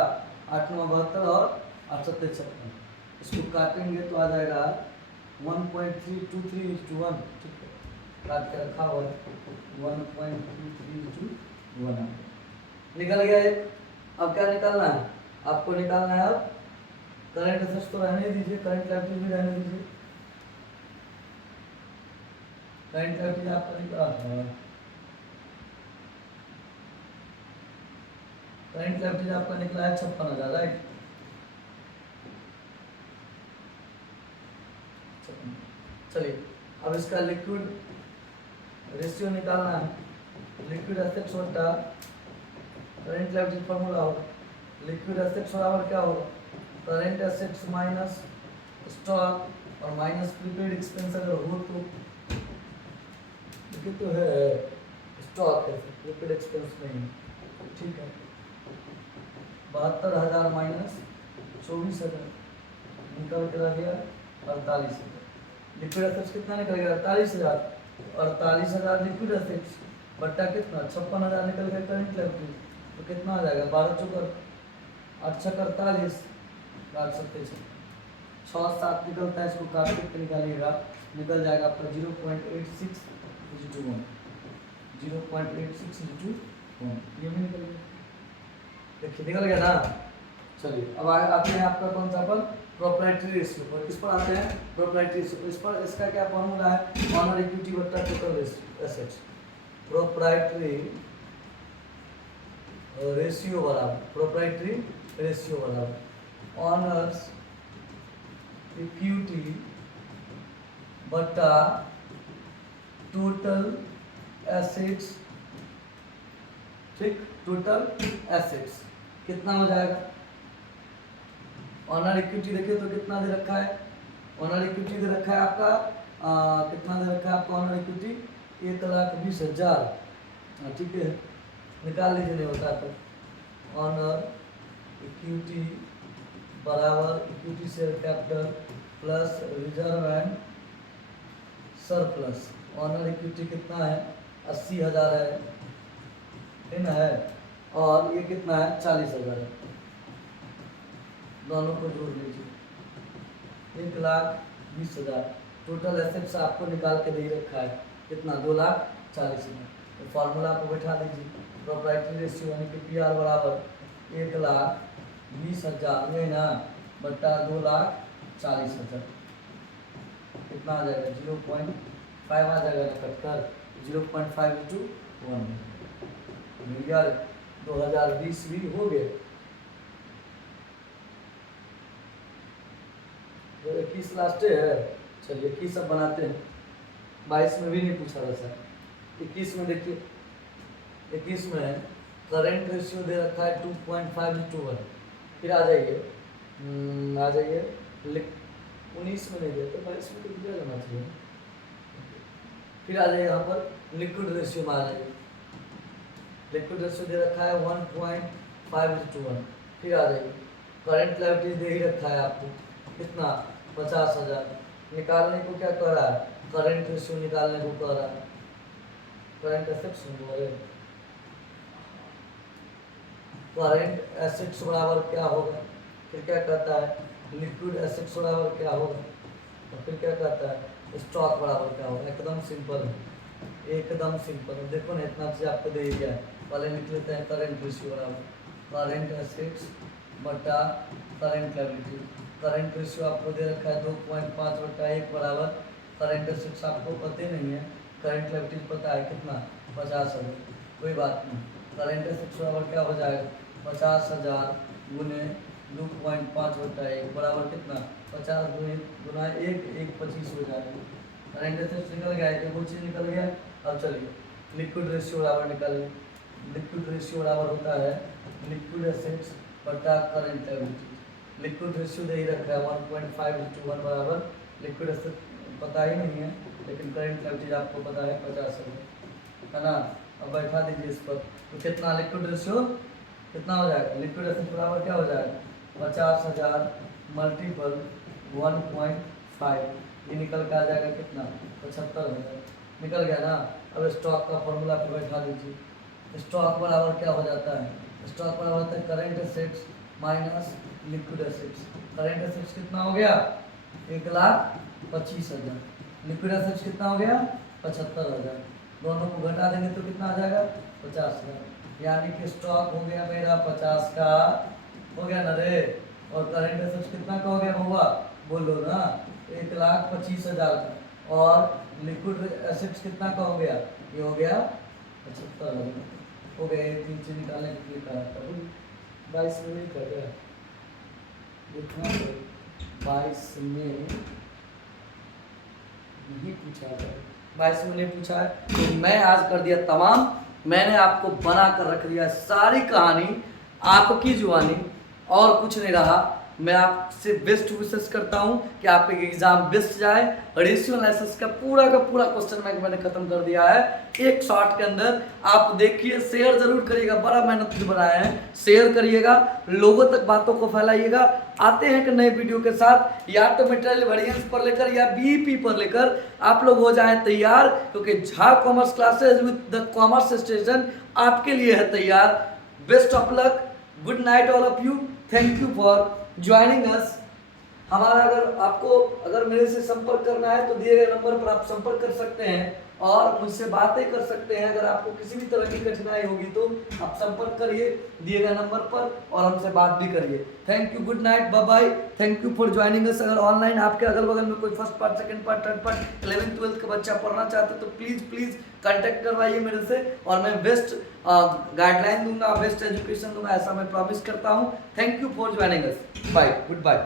8 9 72 और 8×7 इसको काटेंगे तो आ जाएगा 1.323:1। ठीक है, काट के रखा हुआ है 1.331 निकल गया एक। अब क्या निकालना है आपको? निकालना है अब करंट एसेट्स तो रहने दीजिए, करंट लायबिलिटी भी रहने दीजिए। करंट लायबिलिटी आपका निकाल करंट लायबिलिटी आपका निकला है 56,000, राइट। चलिए अब इसका लिक्विड रेशियो निकालना है। लिक्विड एसेट्स बटा करंट लायबिलिटी फॉर्मूला होगा। लिक्विड एसेट्स बराबर क्या होगा? करंट एसेट्स माइनस स्टॉक और माइनस प्रीपेड एक्सपेंस अगर हो तो देखिए तो है स्टॉक है, प्रीपेड एक्सपेंस नहीं है। ठीक है, 72,000 माइनस 24,000 निकल के रह गया 48,000। लिक्विड एसेट्स कितना निकल गया? 48,000। 48,000 लिक्विड एसेट्स बट्टा कितना 56,000 निकल गया करंट लायबिलिटी, तो कितना आ जाएगा? 12 8 6 48 काट सकते हैं 6 7 निकलता है, इसको काट के निकालिएगा निकल जाएगा आपका 0.86:1 0.86:1 ये भी निकल गया। देखिए निकल गया ना। चलिए अब आते हैं आपका कौन सा पर प्रोप्राइटरी रेशियो पर। किस पर आते हैं? Proprietary ratio. इस पर इसका क्या फॉर्मूला है? ऑनर इक्विटी बट्टा टोटल एसेट्स। प्रोप्राइटरी रेशियो बराबर प्रोप्राइटरी रेशियो बराबर ऑनर्स इक्विटी बट्टा टोटल एसेट्स। ठीक, टोटल एसेट्स कितना हो जाएगा? ऑनर इक्विटी देखिए तो कितना दे रखा है? ऑनर इक्विटी दे रखा है आपका कितना दे रखा है आपका ऑनर इक्विटी? 1,20,000। ठीक है, निकाल लीजिए नहीं होता तो। ऑनर इक्विटी बराबर equity share capital plus reserve and surplus. Honour equity कितना है? 80,000 है ना, है, और ये कितना है? 40,000 है। दोनों को जोड़ लीजिए 1,20,000। टोटल एसेट्स आपको निकाल के दे रखा है कितना? 2,40,000। तो फार्मूला आपको बैठा दीजिए। प्रोप्राइटरी रेशियो यानी कि पी आर बराबर 1,20,000 में ना बट्टा 2,40,000 कितना आ जाएगा? 0.5 आ जाएगा ना, कट कर 0.5:1 मिल गया। 2020 भी हो गए। 21 लास्ट है। चलिए 21 अब बनाते हैं। 22 में भी नहीं पूछा था सर। 21 में देखिए, 21 में करंट रेशियो दे रखा है 2.5:1। फिर आ जाइए 19 में नहीं दिया तो 22 में तो दिया जाना चाहिए। फिर आ जाइए यहाँ पर लिक्विड रेशियो में आ जाइए। लिक्विड रेशियो दे रखा है 1.5:1। फिर आ जाइए करंट लायबिलिटी दे ही रखा है आपको कितना? 50,000। निकालने को क्या कह रहा है? करंट रेशियो निकालने को कह रहा है। करंट एसेट्स करंट एसेट्स बराबर क्या होगा? फिर क्या कहता है? लिक्विड एसेट्स बराबर क्या होगा? और फिर क्या कहता है? स्टॉक बराबर क्या होगा? एकदम सिंपल है, एकदम सिंपल है। देखो ना इतना चीज आपको दे दिया है। पहले लिख लेते हैं करंट रेशियो बराबर करंट एसेट्स बटा करंट लायबिलिटी। करंट रेशियो आपको दे रखा है 2.5/1 बराबर करंट एसेट्स आपको पते नहीं है, करंट लायबिलिटी पता है कितना? 50,000। कोई बात नहीं, करंट एसेट्स बराबर क्या हो जाएगा? 50,000 गुने 2.5/1 बराबर कितना? 50 गुना 1 25 हो जाएगा। करंट एसेट्स निकल गया, एक वो चीज़ निकल गया। अब चलिए लिक्विड रेशियो बराबर निकालिए। लिक्विड रेशियो बराबर होता है लिक्विड एसेट्स बटा करंट लायबिलिटी। लिक्विड रेशियो दे ही रखा है 1.5:1 बराबर लिक्विड एसेट पता ही नहीं है, लेकिन करंट लायबिलिटी आपको पता है 50,000 है ना। अब बैठा दीजिए इस पर, तो कितना लिक्विड रेशियो कितना हो जाएगा? लिक्विड एसेट बराबर क्या हो जाएगा? 50,000 मल्टीपल 1.5 ये निकल के आ जाएगा कितना? 75,000 निकल गया ना। अब स्टॉक का फॉर्मूला पे बैठा दीजिए। स्टॉक बराबर क्या हो जाता है? स्टॉक बराबर होता है current assets minus liquid assets. Current assets कितना हो गया 1,25,000। लिक्विड एसेट्स कितना हो गया 75,000। दोनों को घटा देंगे तो कितना आ जाएगा 50,000। यानी कि स्टॉक हो गया मेरा 50 का हो गया ना रे। और करेंट एसेट्स कितना का हो गया होगा बोलो ना 1,25,000 का। और लिक्विड एसेट्स कितना का हो गया ये हो गया 75,000 हो गया। ये तीन से निकालने के लिए कहा था 22 में नहीं कर गया 22 में नहीं पूछा है 22 में नहीं पूछा है तो मैं आज कर दिया तमाम। मैंने आपको बना कर रख दिया सारी कहानी आपकी जुबानी और कुछ नहीं रहा। मैं आपसे बेस्ट विशेष करता हूं कि आपके एग्जाम बेस्ट जाए। रेशियो एनालिसिस का पूरा क्वेश्चन बैंक मैंने खत्म कर दिया है एक शॉट के अंदर। आप देखिए शेयर जरूर करिएगा, बड़ा मेहनत से बनाया है। शेयर करिएगा, लोगों तक बातों को फैलाइएगा। आते हैं कि नए वीडियो के साथ, या तो मटेरियल वेरिएंस पर लेकर या बीईपी पर लेकर आप लोग हो जाएं तैयार, क्योंकि Jha commerce classes with the commerce station आपके लिए है तैयार। Best of luck, good night all of you, thank you for joining अस। हमारा अगर मेरे से संपर्क करना है तो दिए गए नंबर पर आप संपर्क कर सकते हैं और मुझसे बातें कर सकते हैं। अगर आपको किसी भी तरह की कठिनाई होगी तो आप संपर्क करिए दिए गए नंबर पर और हमसे बात भी करिए। Thank you, good night, bye bye, thank you for joining us. अगर ऑनलाइन आपके अगल बगल में कोई first part, second part, third part, 11th 12th का बच्चा पढ़ना चाहते हैं तो प्लीज़ कांटेक्ट करवाइए मेरे से और मैं बेस्ट गाइडलाइन दूंगा, बेस्ट एजुकेशन दूंगा, ऐसा मैं प्रॉमिस करता हूँ। Thank you for joining us, bye, good bye.